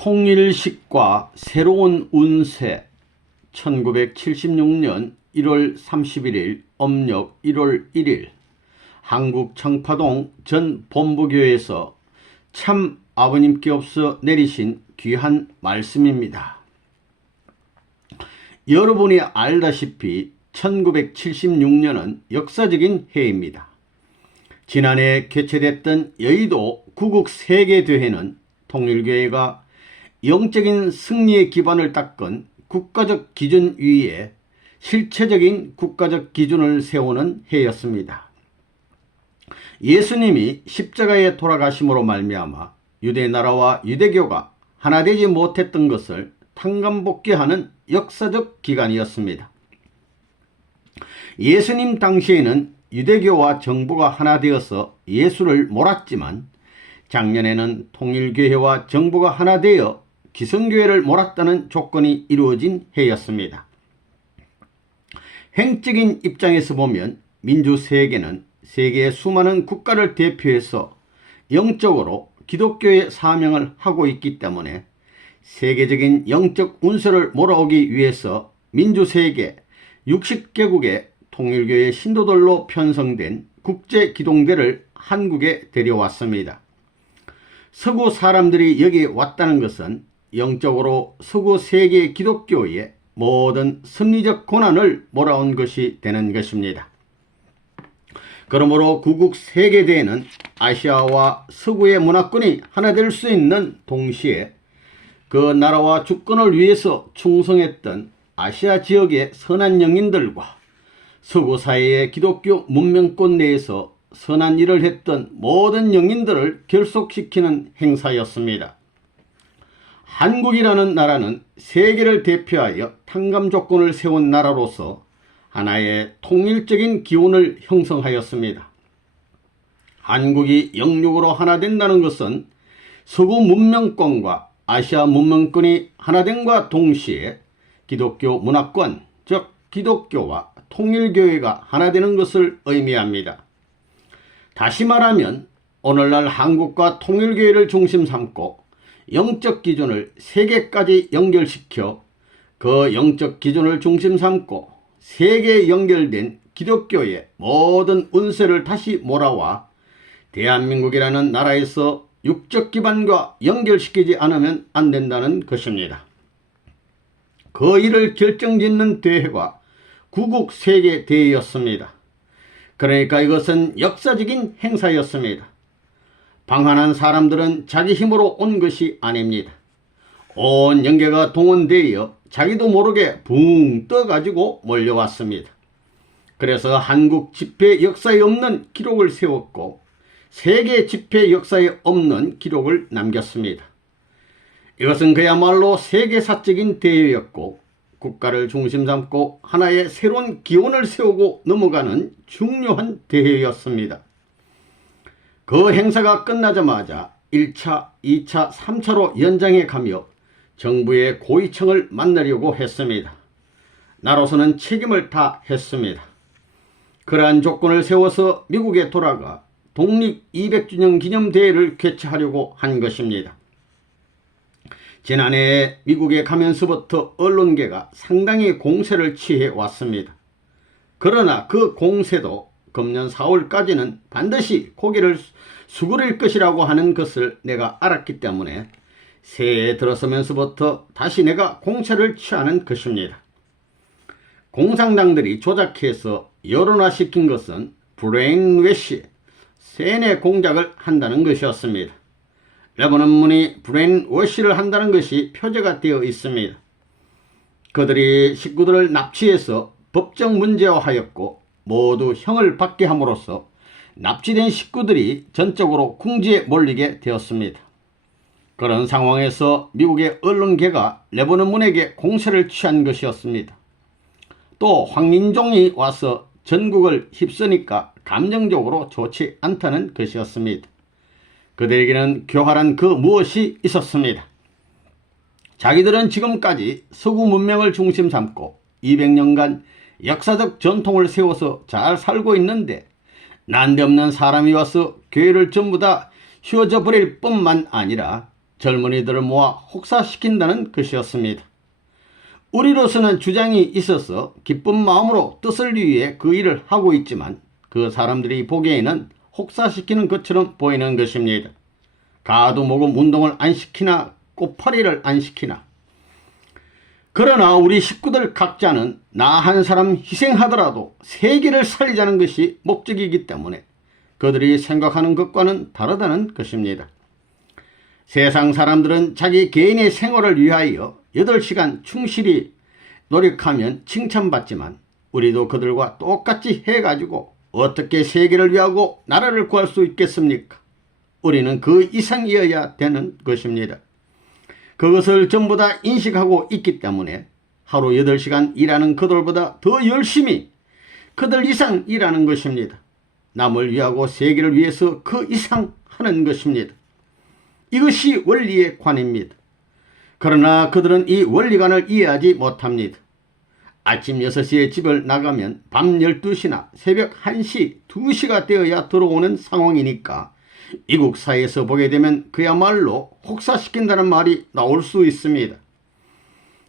통일식과 새로운 운세 1976년 1월 31일 âm력 1월 1일 한국 청파동 전 본부교회에서 참 아버님께 없어 내리신 귀한 말씀입니다. 여러분이 알다시피 1976년은 역사적인 해입니다. 지난해 개최됐던 여의도 구국세계대회는 통일교회가 영적인 승리의 기반을 닦은 국가적 기준 위에 실체적인 국가적 기준을 세우는 해였습니다. 예수님이 십자가에 돌아가심으로 말미암아 유대나라와 유대교가 하나 되지 못했던 것을 탕감복귀하는 역사적 기간이었습니다. 예수님 당시에는 유대교와 정부가 하나 되어서 예수를 몰았지만 작년에는 통일교회와 정부가 하나 되어 기성교회를 몰았다는 조건이 이루어진 해였습니다. 횡적인 입장에서 보면 민주세계는 세계의 수많은 국가를 대표해서 영적으로 기독교의 사명을 하고 있기 때문에 세계적인 영적 운세를 몰아오기 위해서 민주세계 60개국의 통일교회 신도들로 편성된 국제기동대를 한국에 데려왔습니다. 서구 사람들이 여기 왔다는 것은 영적으로 서구 세계 기독교의 모든 섭리적 고난을 몰아온 것이 되는 것입니다. 그러므로 구국세계대회는 아시아와 서구의 문화권이 하나 될 수 있는 동시에 그 나라와 주권을 위해서 충성했던 아시아 지역의 선한 영인들과 서구 사회의 기독교 문명권 내에서 선한 일을 했던 모든 영인들을 결속시키는 행사였습니다. 한국이라는 나라는 세계를 대표하여 탕감 조건을 세운 나라로서 하나의 통일적인 기운을 형성하였습니다. 한국이 영육으로 하나 된다는 것은 서구 문명권과 아시아 문명권이 하나됨과 동시에 기독교 문화권, 즉 기독교와 통일교회가 하나 되는 것을 의미합니다. 다시 말하면 오늘날 한국과 통일교회를 중심 삼고 영적 기준을 세계까지 연결시켜 그 영적 기준을 중심 삼고 세계에 연결된 기독교의 모든 운세를 다시 몰아와 대한민국이라는 나라에서 육적 기반과 연결시키지 않으면 안 된다는 것입니다. 그 일을 결정짓는 대회가 구국세계대회였습니다. 그러니까 이것은 역사적인 행사였습니다. 방한한 사람들은 자기 힘으로 온 것이 아닙니다. 온 영계가 동원되어 자기도 모르게 붕 떠가지고 몰려왔습니다. 그래서 한국 집회 역사에 없는 기록을 세웠고 세계 집회 역사에 없는 기록을 남겼습니다. 이것은 그야말로 세계사적인 대회였고 국가를 중심 삼고 하나의 새로운 기원을 세우고 넘어가는 중요한 대회였습니다. 그 행사가 끝나자마자 1차, 2차, 3차로 연장해 가며 정부의 고위층을 만나려고 했습니다. 나로서는 책임을 다했습니다. 그러한 조건을 세워서 미국에 돌아가 독립 200주년 기념대회를 개최하려고 한 것입니다. 지난해 미국에 가면서부터 언론계가 상당히 공세를 취해 왔습니다. 그러나 그 공세도 금년 4월까지는 반드시 고개를 수그릴 것이라고 하는 것을 내가 알았기 때문에 새해에 들어서면서부터 다시 내가 공세를 취하는 것입니다. 공산당들이 조작해서 여론화시킨 것은 브레인워시, 세뇌 공작을 한다는 것이었습니다. 레버넌문이 브레인워시를 한다는 것이 표제가 되어 있습니다. 그들이 식구들을 납치해서 법정 문제화하였고 모두 형을 받게 함으로써 납치된 식구들이 전적으로 궁지에 몰리게 되었습니다. 그런 상황에서 미국의 언론계가 레버논문에게 공세를 취한 것이었습니다. 또 황민종이 와서 전국을 휩쓰니까 감정적으로 좋지 않다는 것이었습니다. 그들에게는 교활한 그 무엇이 있었습니다. 자기들은 지금까지 서구 문명을 중심 삼고 200년간 역사적 전통을 세워서 잘 살고 있는데 난데없는 사람이 와서 교회를 전부 다 휘어져 버릴 뿐만 아니라 젊은이들을 모아 혹사시킨다는 것이었습니다. 우리로서는 주장이 있어서 기쁜 마음으로 뜻을 위해 그 일을 하고 있지만 그 사람들이 보기에는 혹사시키는 것처럼 보이는 것입니다. 가두모금 운동을 안 시키나 꽃파리를 안 시키나. 그러나 우리 식구들 각자는 나 한 사람 희생하더라도 세계를 살리자는 것이 목적이기 때문에 그들이 생각하는 것과는 다르다는 것입니다. 세상 사람들은 자기 개인의 생활을 위하여 8시간 충실히 노력하면 칭찬받지만 우리도 그들과 똑같이 해가지고 어떻게 세계를 위하고 나라를 구할 수 있겠습니까? 우리는 그 이상이어야 되는 것입니다. 그것을 전부 다 인식하고 있기 때문에 하루 8시간 일하는 그들보다 더 열심히 그들 이상 일하는 것입니다. 남을 위하고 세계를 위해서 그 이상 하는 것입니다. 이것이 원리의 관입니다. 그러나 그들은 이 원리관을 이해하지 못합니다. 아침 6시에 집을 나가면 밤 12시나 새벽 1시, 2시가 되어야 들어오는 상황이니까 미국 사회에서 보게 되면 그야말로 혹사시킨다는 말이 나올 수 있습니다.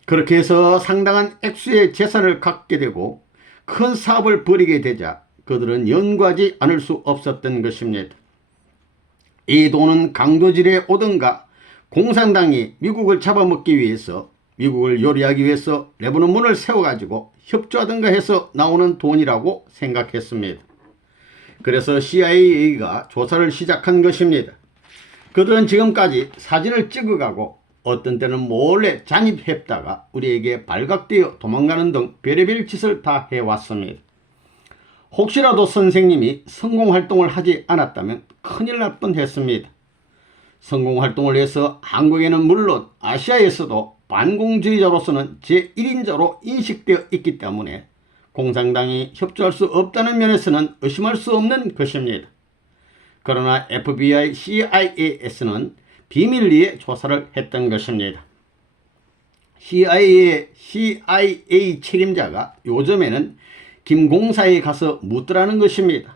그렇게 해서 상당한 액수의 재산을 갖게 되고 큰 사업을 벌이게 되자 그들은 연구하지 않을 수 없었던 것입니다. 이 돈은 강도질에 오든가 공산당이 미국을 잡아먹기 위해서 미국을 요리하기 위해서 레바논 문을 세워가지고 협조하든가 해서 나오는 돈이라고 생각했습니다. 그래서 CIA가 조사를 시작한 것입니다. 그들은 지금까지 사진을 찍어가고 어떤 때는 몰래 잠입했다가 우리에게 발각되어 도망가는 등 별의별 짓을 다 해왔습니다. 혹시라도 선생님이 성공활동을 하지 않았다면 큰일 날 뻔했습니다. 성공활동을 해서 한국에는 물론 아시아에서도 반공주의자로서는 제1인자로 인식되어 있기 때문에 공산당이 협조할 수 없다는 면에서는 의심할 수 없는 것입니다. 그러나 FBI, CIA에서는 비밀리에 조사를 했던 것입니다. CIA 책임자가 요즘에는 김공사에 가서 묻더라는 것입니다.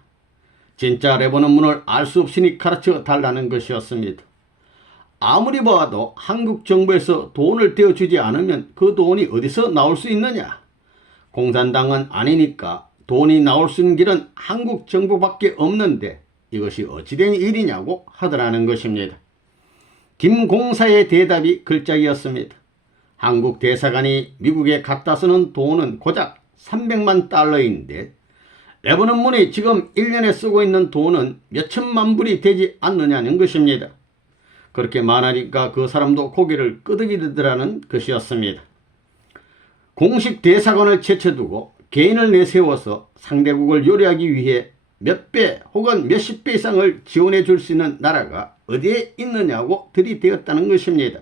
진짜 레바논 문을 알 수 없으니 가르쳐 달라는 것이었습니다. 아무리 봐도 한국 정부에서 돈을 떼어주지 않으면 그 돈이 어디서 나올 수 있느냐? 공산당은 아니니까 돈이 나올 수 있는 길은 한국 정부밖에 없는데 이것이 어찌된 일이냐고 하더라는 것입니다. 김공사의 대답이 글짝이었습니다. 한국 대사관이 미국에 갖다 쓰는 돈은 고작 300만 달러인데 레바논 문이 지금 1년에 쓰고 있는 돈은 몇천만 불이 되지 않느냐는 것입니다. 그렇게 말하니까 그 사람도 고개를 끄덕이더라는 것이었습니다. 공식 대사관을 제쳐두고 개인을 내세워서 상대국을 요리하기 위해 몇 배 혹은 몇십 배 이상을 지원해 줄 수 있는 나라가 어디에 있느냐고 들이대었다는 것입니다.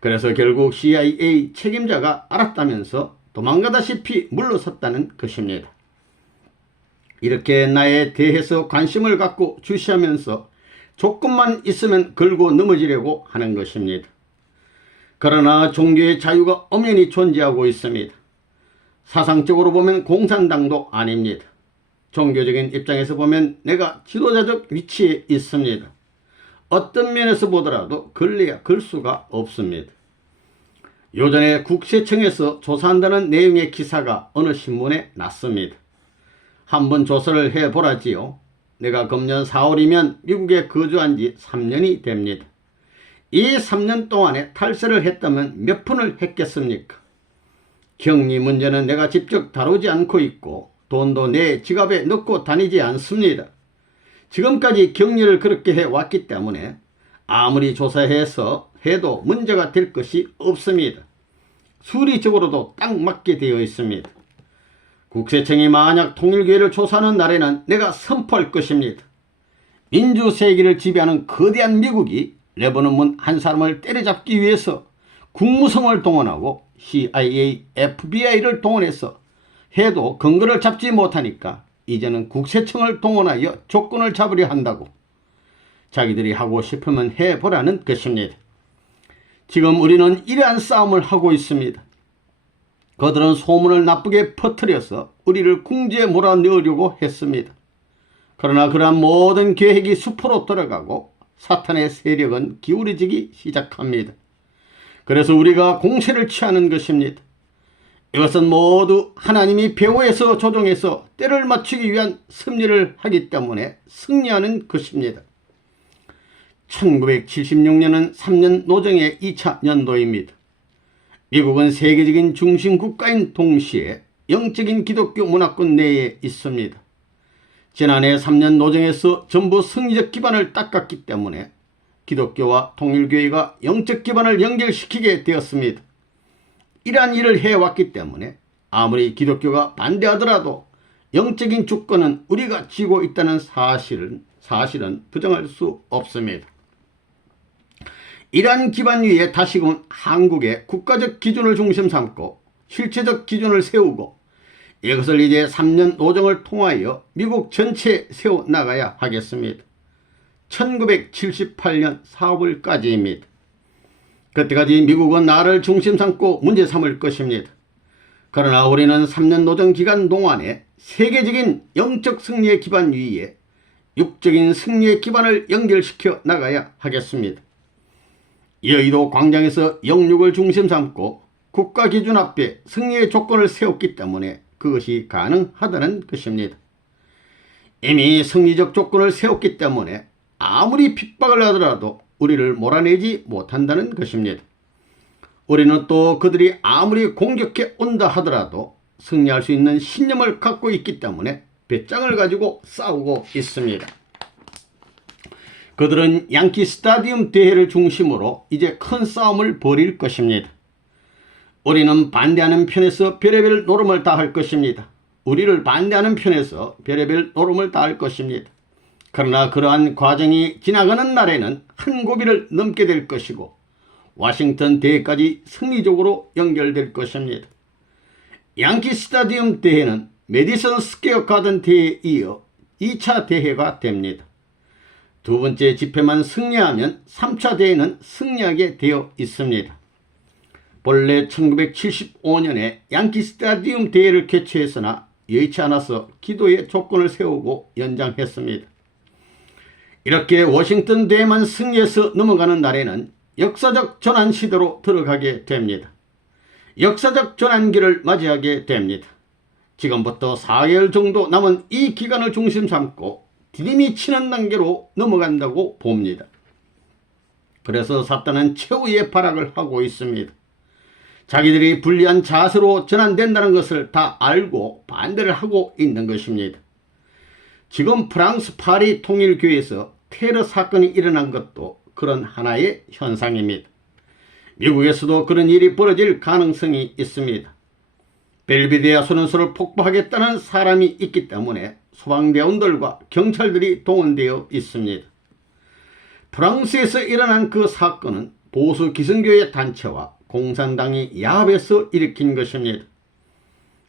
그래서 결국 CIA 책임자가 알았다면서 도망가다시피 물러섰다는 것입니다. 이렇게 나에 대해서 관심을 갖고 주시하면서 조금만 있으면 걸고 넘어지려고 하는 것입니다. 그러나 종교의 자유가 엄연히 존재하고 있습니다. 사상적으로 보면 공산당도 아닙니다. 종교적인 입장에서 보면 내가 지도자적 위치에 있습니다. 어떤 면에서 보더라도 걸려야 걸 수가 없습니다. 요전에 국세청에서 조사한다는 내용의 기사가 어느 신문에 났습니다. 한번 조사를 해보라지요. 내가 금년 4월이면 미국에 거주한 지 3년이 됩니다. 이 3년 동안에 탈세를 했다면 몇 푼을 했겠습니까? 격리 문제는 내가 직접 다루지 않고 있고 돈도 내 지갑에 넣고 다니지 않습니다. 지금까지 격리를 그렇게 해왔기 때문에 아무리 조사해서 해도 문제가 될 것이 없습니다. 수리적으로도 딱 맞게 되어 있습니다. 국세청이 만약 통일교회를 조사하는 날에는 내가 선포할 것입니다. 민주세계를 지배하는 거대한 미국이 레바논 문 한 사람을 때려잡기 위해서 국무성을 동원하고 CIA, FBI를 동원해서 해도 근거를 잡지 못하니까 이제는 국세청을 동원하여 조건을 잡으려 한다고 자기들이 하고 싶으면 해보라는 것입니다. 지금 우리는 이러한 싸움을 하고 있습니다. 그들은 소문을 나쁘게 퍼뜨려서 우리를 궁지에 몰아넣으려고 했습니다. 그러나 그러한 모든 계획이 수포로 돌아가고 사탄의 세력은 기울어지기 시작합니다. 그래서 우리가 공세를 취하는 것입니다. 이것은 모두 하나님이 배후에서 조종해서 때를 맞추기 위한 섭리를 하기 때문에 승리하는 것입니다. 1976년은 3년 노정의 2차 연도입니다. 미국은 세계적인 중심 국가인 동시에 영적인 기독교 문화권 내에 있습니다. 지난해 3년 노정에서 전부 승리적 기반을 닦았기 때문에 기독교와 통일교회가 영적 기반을 연결시키게 되었습니다. 이러한 일을 해왔기 때문에 아무리 기독교가 반대하더라도 영적인 주권은 우리가 쥐고 있다는 사실은 부정할 수 없습니다. 이러한 기반 위에 다시금 한국의 국가적 기준을 중심 삼고 실체적 기준을 세우고 이것을 이제 3년 노정을 통하여 미국 전체에 세워나가야 하겠습니다. 1978년 4월까지입니다. 그때까지 미국은 나를 중심 삼고 문제 삼을 것입니다. 그러나 우리는 3년 노정 기간 동안에 세계적인 영적 승리의 기반 위에 육적인 승리의 기반을 연결시켜 나가야 하겠습니다. 여의도 광장에서 영육을 중심 삼고 국가 기준 앞에 승리의 조건을 세웠기 때문에 그것이 가능하다는 것입니다. 이미 승리적 조건을 세웠기 때문에 아무리 핍박을 하더라도 우리를 몰아내지 못한다는 것입니다. 우리는 또 그들이 아무리 공격해 온다 하더라도 승리할 수 있는 신념을 갖고 있기 때문에 배짱을 가지고 싸우고 있습니다. 그들은 양키 스타디움 대회를 중심으로 이제 큰 싸움을 벌일 것입니다. 우리는 반대하는 편에서 별의별 노름을 다할 것입니다. 우리를 반대하는 편에서 별의별 노름을 다할 것입니다. 그러나 그러한 과정이 지나가는 날에는 한 고비를 넘게 될 것이고 워싱턴 대회까지 승리적으로 연결될 것입니다. 양키 스타디움 대회는 메디슨 스퀘어 가든 대회에 이어 2차 대회가 됩니다. 두 번째 집회만 승리하면 3차 대회는 승리하게 되어 있습니다. 본래 1975년에 양키 스타디움 대회를 개최했으나 여의치 않아서 기도의 조건을 세우고 연장했습니다. 이렇게 워싱턴 대회만 승리해서 넘어가는 날에는 역사적 전환 시대로 들어가게 됩니다. 역사적 전환기를 맞이하게 됩니다. 지금부터 4개월 정도 남은 이 기간을 중심 삼고 디딤이 치는 단계로 넘어간다고 봅니다. 그래서 사탄은 최후의 발악을 하고 있습니다. 자기들이 불리한 자세로 전환된다는 것을 다 알고 반대를 하고 있는 것입니다. 지금 프랑스 파리 통일교회에서 테러 사건이 일어난 것도 그런 하나의 현상입니다. 미국에서도 그런 일이 벌어질 가능성이 있습니다. 벨비데아 소련소를 폭파하겠다는 사람이 있기 때문에 소방대원들과 경찰들이 동원되어 있습니다. 프랑스에서 일어난 그 사건은 보수 기성교회 단체와 공산당이 야합해서 일으킨 것입니다.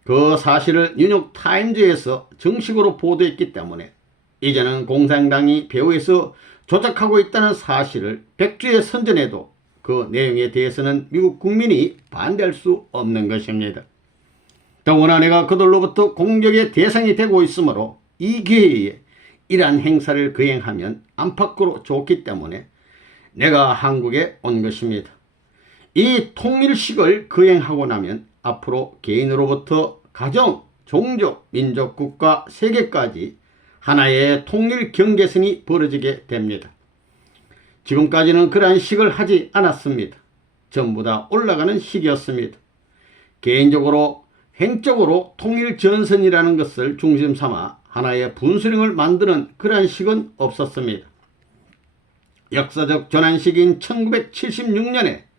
그 사실을 뉴욕타임즈에서 정식으로 보도했기 때문에 이제는 공산당이 배후에서 조작하고 있다는 사실을 백주에 선전해도 그 내용에 대해서는 미국 국민이 반대할 수 없는 것입니다. 더구나 내가 그들로부터 공격의 대상이 되고 있으므로 이 기회에 이러한 행사를 거행하면 안팎으로 좋기 때문에 내가 한국에 온 것입니다. 이 통일식을 거행하고 나면 앞으로 개인으로부터 가정, 종족, 민족, 국가, 세계까지 하나의 통일 경계선이 벌어지게 됩니다. 지금까지는 그러한 식을 하지 않았습니다. 전부 다 올라가는 식이었습니다. 개인적으로 횡적으로 통일전선이라는 것을 중심 삼아 하나의 분수령을 만드는 그러한 식은 없었습니다. 역사적 전환식인 1976년에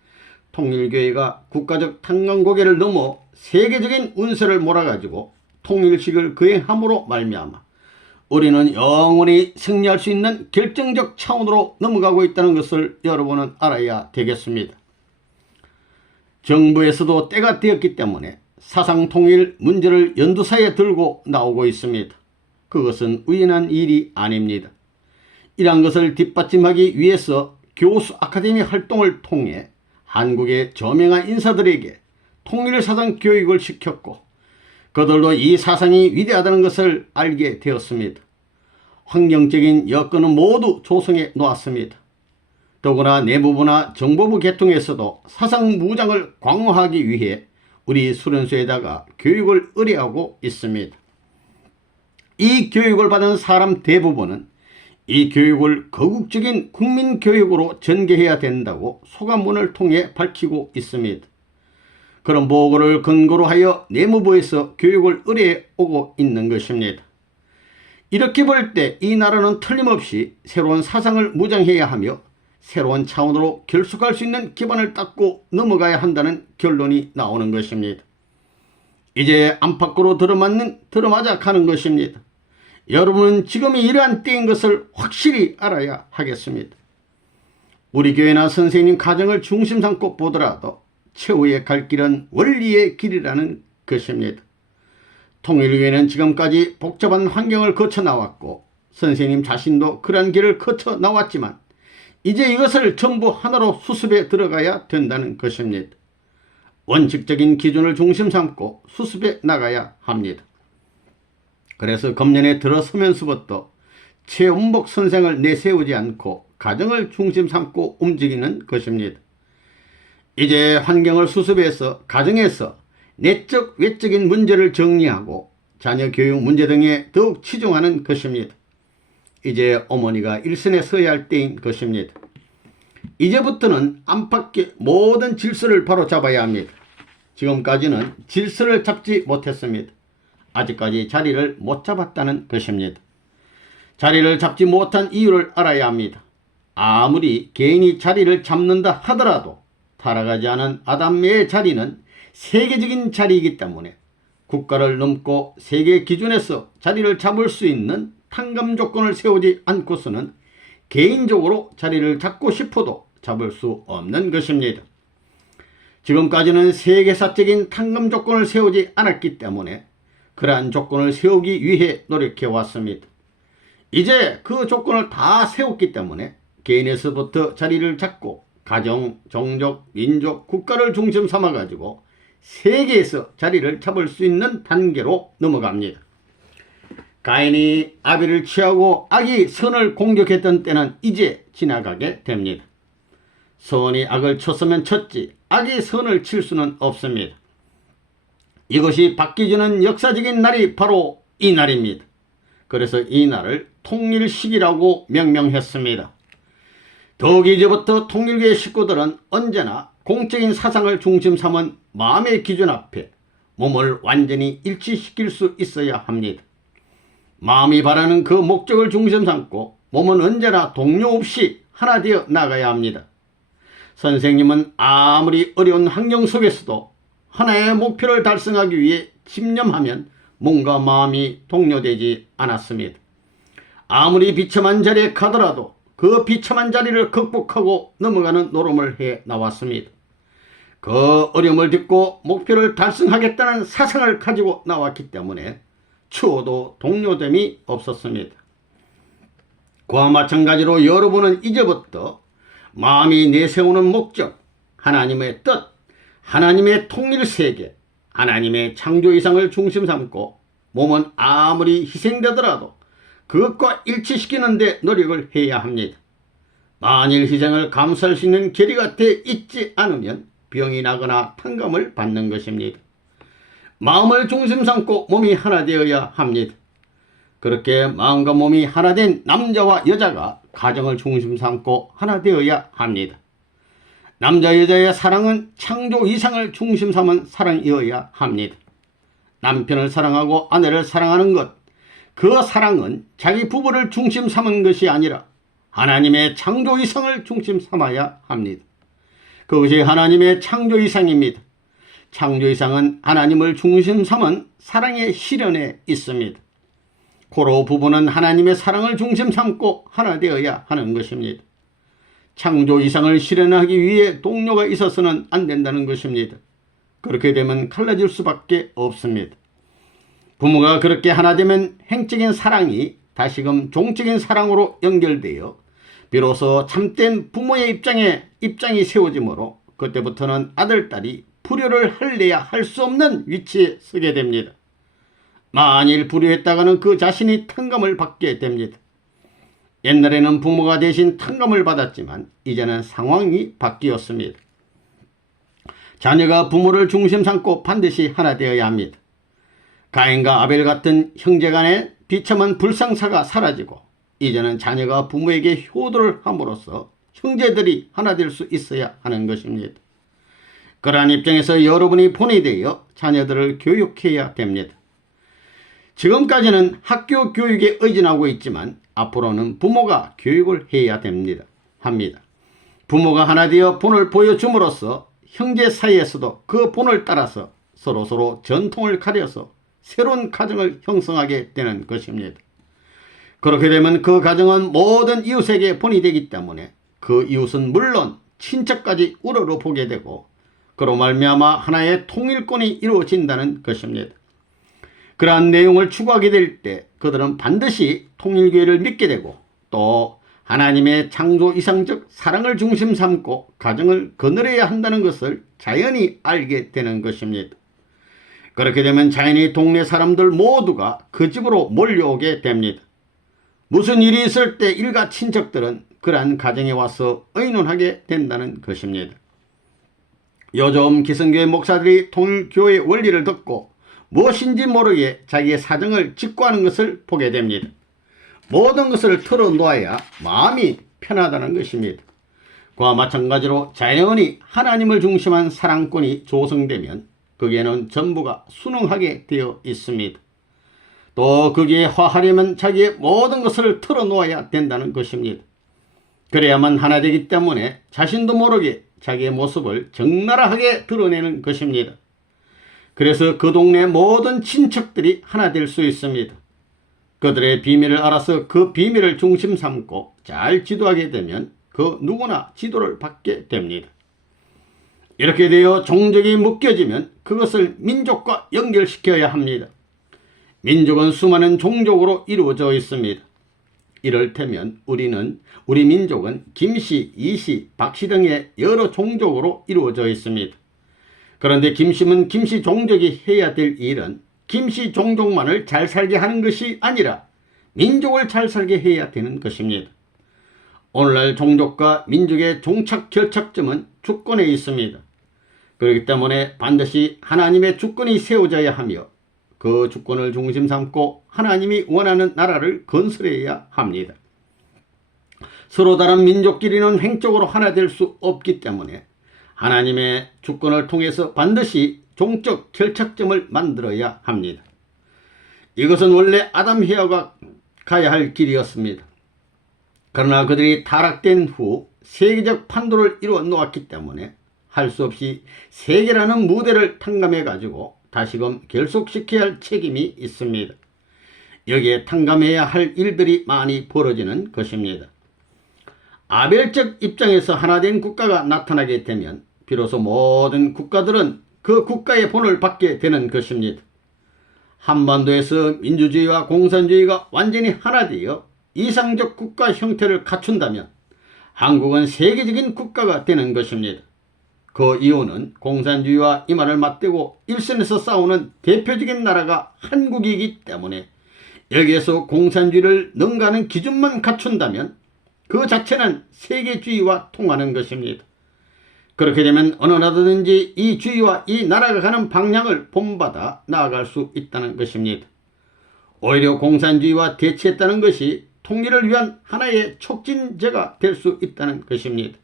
통일교회가 국가적 탄광고개를 넘어 세계적인 운세를 몰아가지고 통일식을 거행함으로 말미암아 우리는 영원히 승리할 수 있는 결정적 차원으로 넘어가고 있다는 것을 여러분은 알아야 되겠습니다. 정부에서도 때가 되었기 때문에 사상통일 문제를 연두사에 들고 나오고 있습니다. 그것은 우연한 일이 아닙니다. 이러한 것을 뒷받침하기 위해서 교수 아카데미 활동을 통해 한국의 저명한 인사들에게 통일사상 교육을 시켰고 그들도 이 사상이 위대하다는 것을 알게 되었습니다. 환경적인 여건은 모두 조성해 놓았습니다. 더구나 내무부나 정보부 계통에서도 사상 무장을 강화하기 위해 우리 수련소에다가 교육을 의뢰하고 있습니다. 이 교육을 받은 사람 대부분은 이 교육을 거국적인 국민교육으로 전개해야 된다고 소감문을 통해 밝히고 있습니다. 그런 보고를 근거로 하여 내무부에서 교육을 의뢰해 오고 있는 것입니다. 이렇게 볼 때 이 나라는 틀림없이 새로운 사상을 무장해야 하며 새로운 차원으로 결속할 수 있는 기반을 닦고 넘어가야 한다는 결론이 나오는 것입니다. 이제 안팎으로 들어맞아 가는 것입니다. 여러분은 지금이 이러한 때인 것을 확실히 알아야 하겠습니다. 우리 교회나 선생님 가정을 중심 삼고 보더라도 최후의 갈 길은 원리의 길이라는 것입니다. 통일교회는 지금까지 복잡한 환경을 거쳐 나왔고 선생님 자신도 그러한 길을 거쳐 나왔지만 이제 이것을 전부 하나로 수습해 들어가야 된다는 것입니다. 원칙적인 기준을 중심 삼고 수습해 나가야 합니다. 그래서 금년에 들어서면서부터 최원복 선생을 내세우지 않고 가정을 중심 삼고 움직이는 것입니다. 이제 환경을 수습해서 가정에서 내적 외적인 문제를 정리하고 자녀 교육 문제 등에 더욱 치중하는 것입니다. 이제 어머니가 일선에 서야 할 때인 것입니다. 이제부터는 안팎의 모든 질서를 바로잡아야 합니다. 지금까지는 질서를 잡지 못했습니다. 아직까지 자리를 못 잡았다는 것입니다. 자리를 잡지 못한 이유를 알아야 합니다. 아무리 개인이 자리를 잡는다 하더라도 타락하지 않은 아담의 자리는 세계적인 자리이기 때문에 국가를 넘고 세계 기준에서 자리를 잡을 수 있는 탕감 조건을 세우지 않고서는 개인적으로 자리를 잡고 싶어도 잡을 수 없는 것입니다. 지금까지는 세계사적인 탕감 조건을 세우지 않았기 때문에 그러한 조건을 세우기 위해 노력해 왔습니다. 이제 그 조건을 다 세웠기 때문에 개인에서부터 자리를 잡고 가정, 종족, 민족, 국가를 중심 삼아가지고 세계에서 자리를 잡을 수 있는 단계로 넘어갑니다. 가인이 아벨을 취하고 악이 선을 공격했던 때는 이제 지나가게 됩니다. 선이 악을 쳤으면 쳤지 악이 선을 칠 수는 없습니다. 이것이 바뀌어지는 역사적인 날이 바로 이 날입니다. 그래서 이 날을 통일식이라고 명명했습니다. 더욱이 이제부터 통일교회 식구들은 언제나 공적인 사상을 중심 삼은 마음의 기준 앞에 몸을 완전히 일치시킬 수 있어야 합니다. 마음이 바라는 그 목적을 중심 삼고 몸은 언제나 동요 없이 하나 되어 나가야 합니다. 선생님은 아무리 어려운 환경 속에서도 하나의 목표를 달성하기 위해 집념하면 몸과 마음이 동요되지 않았습니다. 아무리 비참한 자리에 가더라도 그 비참한 자리를 극복하고 넘어가는 노름을 해 나왔습니다. 그 어려움을 딛고 목표를 달성하겠다는 사상을 가지고 나왔기 때문에 추워도 동요됨이 없었습니다. 그와 마찬가지로 여러분은 이제부터 마음이 내세우는 목적, 하나님의 뜻, 하나님의 통일세계, 하나님의 창조 이상을 중심 삼고 몸은 아무리 희생되더라도 그것과 일치시키는 데 노력을 해야 합니다. 만일 희생을 감수할 수 있는 계리가 돼 있지 않으면 병이 나거나 탕감을 받는 것입니다. 마음을 중심 삼고 몸이 하나 되어야 합니다. 그렇게 마음과 몸이 하나 된 남자와 여자가 가정을 중심 삼고 하나 되어야 합니다. 남자 여자의 사랑은 창조 이상을 중심 삼은 사랑이어야 합니다. 남편을 사랑하고 아내를 사랑하는 것, 그 사랑은 자기 부부를 중심 삼은 것이 아니라 하나님의 창조 이상을 중심 삼아야 합니다. 그것이 하나님의 창조 이상입니다. 창조 이상은 하나님을 중심 삼은 사랑의 실현에 있습니다. 고로 부부는 하나님의 사랑을 중심 삼고 하나 되어야 하는 것입니다. 창조 이상을 실현하기 위해 동료가 있어서는 안 된다는 것입니다. 그렇게 되면 갈라질 수밖에 없습니다. 부모가 그렇게 하나 되면 행적인 사랑이 다시금 종적인 사랑으로 연결되어 비로소 참된 부모의 입장이 세워지므로 그때부터는 아들, 딸이 불효를 할래야 할 수 없는 위치에 서게 됩니다. 만일 불효했다가는 그 자신이 탕감을 받게 됩니다. 옛날에는 부모가 대신 탕감을 받았지만 이제는 상황이 바뀌었습니다. 자녀가 부모를 중심 삼고 반드시 하나 되어야 합니다. 가인과 아벨 같은 형제 간의 비참한 불상사가 사라지고 이제는 자녀가 부모에게 효도를 함으로써 형제들이 하나 될 수 있어야 하는 것입니다. 그러한 입장에서 여러분이 본이 되어 자녀들을 교육해야 됩니다. 지금까지는 학교 교육에 의존하고 있지만 앞으로는 부모가 교육을 해야 합니다. 부모가 하나 되어 본을 보여줌으로써 형제 사이에서도 그 본을 따라서 서로 전통을 가려서 새로운 가정을 형성하게 되는 것입니다. 그렇게 되면 그 가정은 모든 이웃에게 본이 되기 때문에 그 이웃은 물론 친척까지 우러러보게 되고 그로 말미암아 하나의 통일권이 이루어진다는 것입니다. 그러한 내용을 추구하게 될 때 그들은 반드시 통일교회를 믿게 되고 또 하나님의 창조 이상적 사랑을 중심 삼고 가정을 거느려야 한다는 것을 자연히 알게 되는 것입니다. 그렇게 되면 자연히 동네 사람들 모두가 그 집으로 몰려오게 됩니다. 무슨 일이 있을 때 일가 친척들은 그러한 가정에 와서 의논하게 된다는 것입니다. 요즘 기성교회 목사들이 통일교회 원리를 듣고 무엇인지 모르게 자기의 사정을 직구하는 것을 보게 됩니다. 모든 것을 털어놓아야 마음이 편하다는 것입니다. 그와 마찬가지로 자연히 하나님을 중심한 사랑권이 조성되면 거기에는 전부가 순응하게 되어 있습니다. 또 거기에 화하려면 자기의 모든 것을 털어놓아야 된다는 것입니다. 그래야만 하나 되기 때문에 자신도 모르게 자기의 모습을 적나라하게 드러내는 것입니다. 그래서 그 동네 모든 친척들이 하나 될 수 있습니다. 그들의 비밀을 알아서 그 비밀을 중심 삼고 잘 지도하게 되면 그 누구나 지도를 받게 됩니다. 이렇게 되어 종족이 묶여지면 그것을 민족과 연결시켜야 합니다. 민족은 수많은 종족으로 이루어져 있습니다. 이를테면 우리 민족은 김씨, 이씨, 박씨 등의 여러 종족으로 이루어져 있습니다. 그런데 김씨는 김씨 종족이 해야 될 일은 김씨 종족만을 잘 살게 하는 것이 아니라 민족을 잘 살게 해야 되는 것입니다. 오늘날 종족과 민족의 종착 결착점은 주권에 있습니다. 그렇기 때문에 반드시 하나님의 주권이 세워져야 하며 그 주권을 중심 삼고 하나님이 원하는 나라를 건설해야 합니다. 서로 다른 민족끼리는 행적으로 하나 될 수 없기 때문에 하나님의 주권을 통해서 반드시 종적 결착점을 만들어야 합니다. 이것은 원래 아담 헤아가 가야 할 길이었습니다. 그러나 그들이 타락된 후 세계적 판도를 이루어 놓았기 때문에 할 수 없이 세계라는 무대를 탕감해 가지고 다시금 결속시켜야 할 책임이 있습니다. 여기에 탕감해야 할 일들이 많이 벌어지는 것입니다. 아벨적 입장에서 하나된 국가가 나타나게 되면 비로소 모든 국가들은 그 국가의 본을 받게 되는 것입니다. 한반도에서 민주주의와 공산주의가 완전히 하나 되어 이상적 국가 형태를 갖춘다면 한국은 세계적인 국가가 되는 것입니다. 그 이유는 공산주의와 이마를 맞대고 일선에서 싸우는 대표적인 나라가 한국이기 때문에 여기에서 공산주의를 능가하는 기준만 갖춘다면 그 자체는 세계주의와 통하는 것입니다. 그렇게 되면 어느 나라든지 이 주의와 이 나라가 가는 방향을 본받아 나아갈 수 있다는 것입니다. 오히려 공산주의와 대치했다는 것이 통일을 위한 하나의 촉진제가 될 수 있다는 것입니다.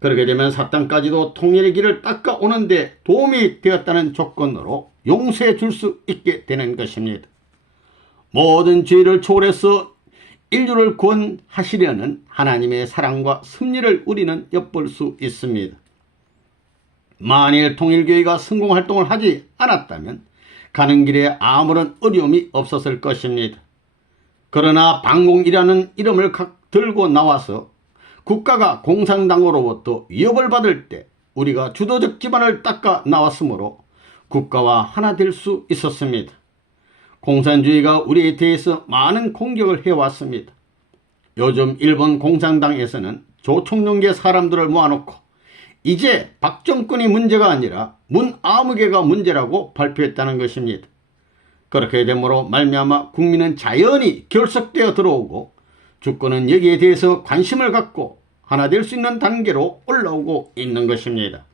그렇게 되면 사탄까지도 통일의 길을 닦아오는데 도움이 되었다는 조건으로 용서해 줄 수 있게 되는 것입니다. 모든 죄를 초월해서 인류를 구원하시려는 하나님의 사랑과 섭리를 우리는 엿볼 수 있습니다. 만일 통일교회가 성공활동을 하지 않았다면 가는 길에 아무런 어려움이 없었을 것입니다. 그러나 반공이라는 이름을 들고 나와서 국가가 공산당으로부터 위협을 받을 때 우리가 주도적 기반을 닦아 나왔으므로 국가와 하나 될 수 있었습니다. 공산주의가 우리에 대해서 많은 공격을 해왔습니다. 요즘 일본 공산당에서는 조총련계 사람들을 모아놓고 이제 박정권이 문제가 아니라 문아무개가 문제라고 발표했다는 것입니다. 그렇게 되므로 말미암아 국민은 자연히 결속되어 들어오고 주권은 여기에 대해서 관심을 갖고 하나 될 수 있는 단계로 올라오고 있는 것입니다.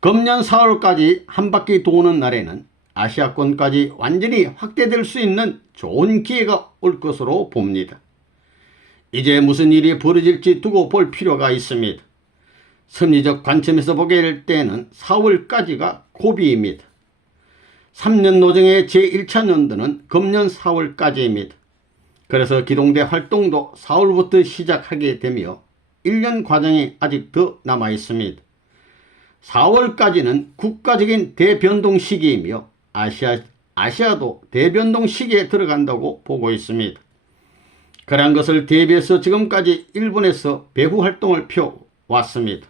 금년 4월까지 한 바퀴 도는 날에는 아시아권까지 완전히 확대될 수 있는 좋은 기회가 올 것으로 봅니다. 이제 무슨 일이 벌어질지 두고 볼 필요가 있습니다. 심리적 관점에서 보게 될 때는 4월까지가 고비입니다. 3년 노정의 제1차 년도는 금년 4월까지입니다. 그래서 기동대 활동도 4월부터 시작하게 되며 1년 과정이 아직 더 남아 있습니다. 4월까지는 국가적인 대변동 시기이며 아시아도 대변동 시기에 들어간다고 보고 있습니다. 그러한 것을 대비해서 지금까지 일본에서 배후 활동을 펴왔습니다.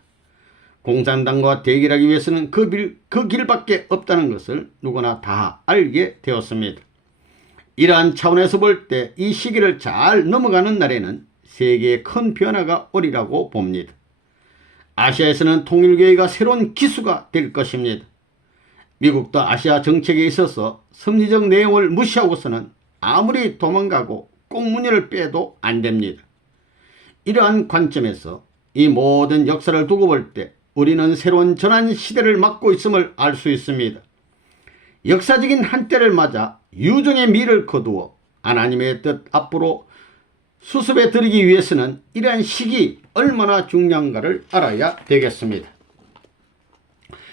공산당과 대결하기 위해서는 그 길밖에 없다는 것을 누구나 다 알게 되었습니다. 이러한 차원에서 볼 때 이 시기를 잘 넘어가는 날에는 세계에 큰 변화가 오리라고 봅니다. 아시아에서는 통일교회가 새로운 기수가 될 것입니다. 미국도 아시아 정책에 있어서 섭리적 내용을 무시하고서는 아무리 도망가고 꽁무니를 빼도 안 됩니다. 이러한 관점에서 이 모든 역사를 두고 볼 때 우리는 새로운 전환 시대를 맞고 있음을 알 수 있습니다. 역사적인 한때를 맞아 유종의 미를 거두어 하나님의 뜻 앞으로 수습해 드리기 위해서는 이러한 시기 얼마나 중요한가를 알아야 되겠습니다.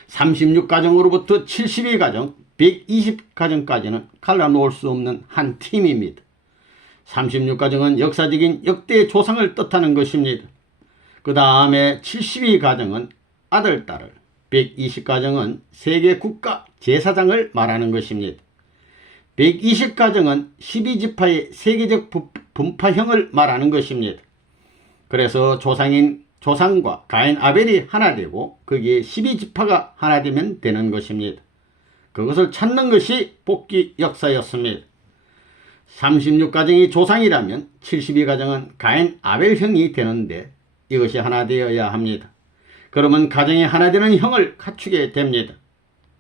36가정으로부터 72가정, 120가정까지는 갈라놓을 수 없는 한 팀입니다. 36가정은 역사적인 역대 조상을 뜻하는 것입니다. 그 다음에 72가정은 아들, 딸을, 120가정은 세계 국가 제사장을 말하는 것입니다. 120가정은 12지파의 세계적 분파형을 말하는 것입니다. 그래서 조상과 가인 아벨이 하나 되고 거기에 12지파가 하나 되면 되는 것입니다. 그것을 찾는 것이 복귀 역사였습니다. 36가정이 조상이라면 72가정은 가인 아벨형이 되는데 이것이 하나 되어야 합니다. 그러면 가정이 하나 되는 형을 갖추게 됩니다.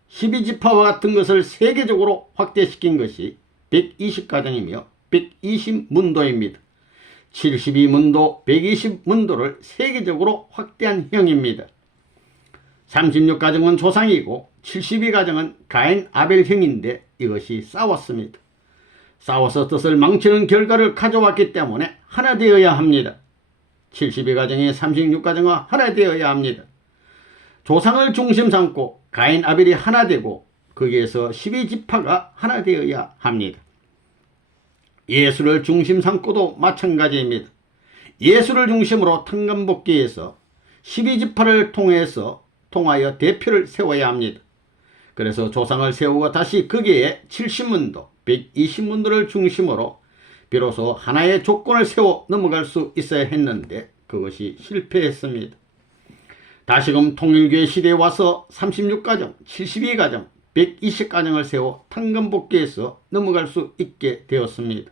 12지파와 같은 것을 세계적으로 확대시킨 것이 120가정이며 120문도입니다. 72문도, 120문도를 세계적으로 확대한 형입니다. 36가정은 조상이고 72가정은 가인 아벨형인데 이것이 싸웠습니다. 싸워서 뜻을 망치는 결과를 가져왔기 때문에 하나 되어야 합니다. 72가정이 36가정과 하나 되어야 합니다. 조상을 중심 삼고 가인 아벨이 하나 되고 거기에서 12지파가 하나 되어야 합니다. 예수를 중심 삼고도 마찬가지입니다. 예수를 중심으로 탕감복귀에서 12지파를 통하여 대표를 세워야 합니다. 그래서 조상을 세우고 다시 거기에 70문도, 120문도를 중심으로 비로소 하나의 조건을 세워 넘어갈 수 있어야 했는데 그것이 실패했습니다. 다시금 통일교회 시대에 와서 36가정, 72가정, 120가정을 세워 탕감복귀에서 넘어갈 수 있게 되었습니다.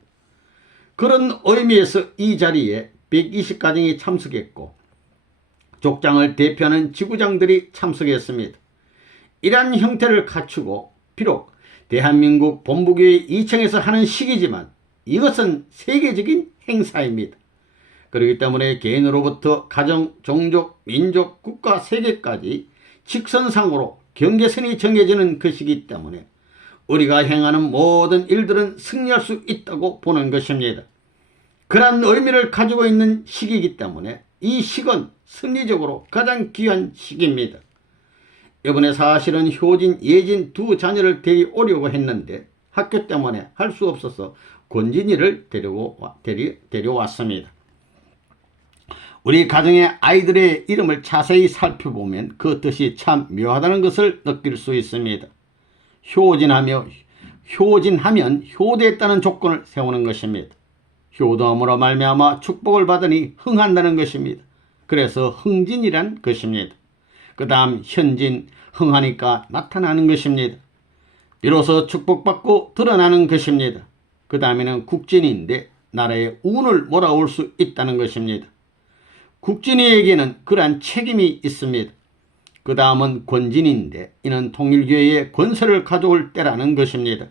그런 의미에서 이 자리에 120가정이 참석했고 족장을 대표하는 지구장들이 참석했습니다. 이러한 형태를 갖추고 비록 대한민국 본부교회 2층에서 하는 시기지만 이것은 세계적인 행사입니다. 그렇기 때문에 개인으로부터 가정, 종족, 민족, 국가, 세계까지 직선상으로 경계선이 정해지는 것이기 때문에 우리가 행하는 모든 일들은 승리할 수 있다고 보는 것입니다. 그러한 의미를 가지고 있는 시기이기 때문에 이 시기는 승리적으로 가장 귀한 시기입니다. 이번에 사실은 효진, 예진 두 자녀를 데려오려고 했는데 학교 때문에 할 수 없어서 권진이를 데려왔습니다. 우리 가정의 아이들의 이름을 자세히 살펴보면 그 뜻이 참 묘하다는 것을 느낄 수 있습니다. 효진하면 효대했다는 조건을 세우는 것입니다. 효도함으로 말미암아 축복을 받으니 흥한다는 것입니다. 그래서 흥진이란 것입니다. 그 다음 현진, 흥하니까 나타나는 것입니다. 비로소 축복받고 드러나는 것입니다. 그 다음에는 국진인데 나라의 운을 몰아올 수 있다는 것입니다. 국진이에게는 그러한 책임이 있습니다. 그 다음은 권진인데 이는 통일교회의 권세를 가져올 때라는 것입니다.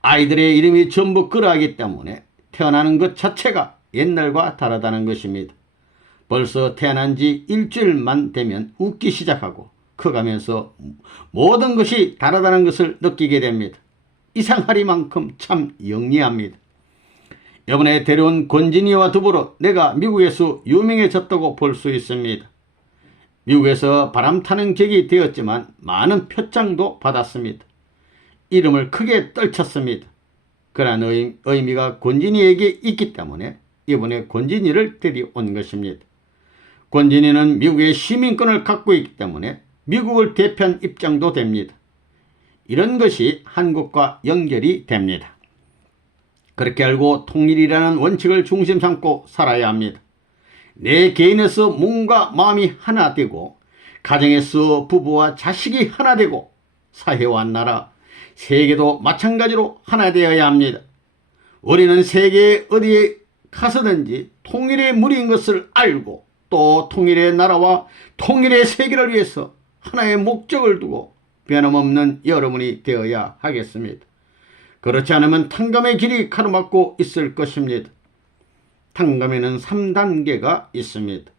아이들의 이름이 전부 그러하기 때문에 태어나는 것 자체가 옛날과 다르다는 것입니다. 벌써 태어난 지 일주일만 되면 웃기 시작하고 커가면서 모든 것이 다르다는 것을 느끼게 됩니다. 이상하리만큼 참 영리합니다. 이번에 데려온 권진이와 더불어 내가 미국에서 유명해졌다고 볼 수 있습니다. 미국에서 바람타는 격이 되었지만 많은 표창도 받았습니다. 이름을 크게 떨쳤습니다. 그러한 의미가 권진이에게 있기 때문에 이번에 권진이를 데려온 것입니다. 권진이는 미국의 시민권을 갖고 있기 때문에 미국을 대표한 입장도 됩니다. 이런 것이 한국과 연결이 됩니다. 그렇게 알고 통일이라는 원칙을 중심 삼고 살아야 합니다. 내 개인에서 몸과 마음이 하나 되고 가정에서 부부와 자식이 하나 되고 사회와 나라, 세계도 마찬가지로 하나 되어야 합니다. 우리는 세계 어디에 가서든지 통일의 무리인 것을 알고 또 통일의 나라와 통일의 세계를 위해서 하나의 목적을 두고 변함없는 여러분이 되어야 하겠습니다. 그렇지 않으면 탕감의 길이 가로막고 있을 것입니다. 탕감에는 3단계가 있습니다.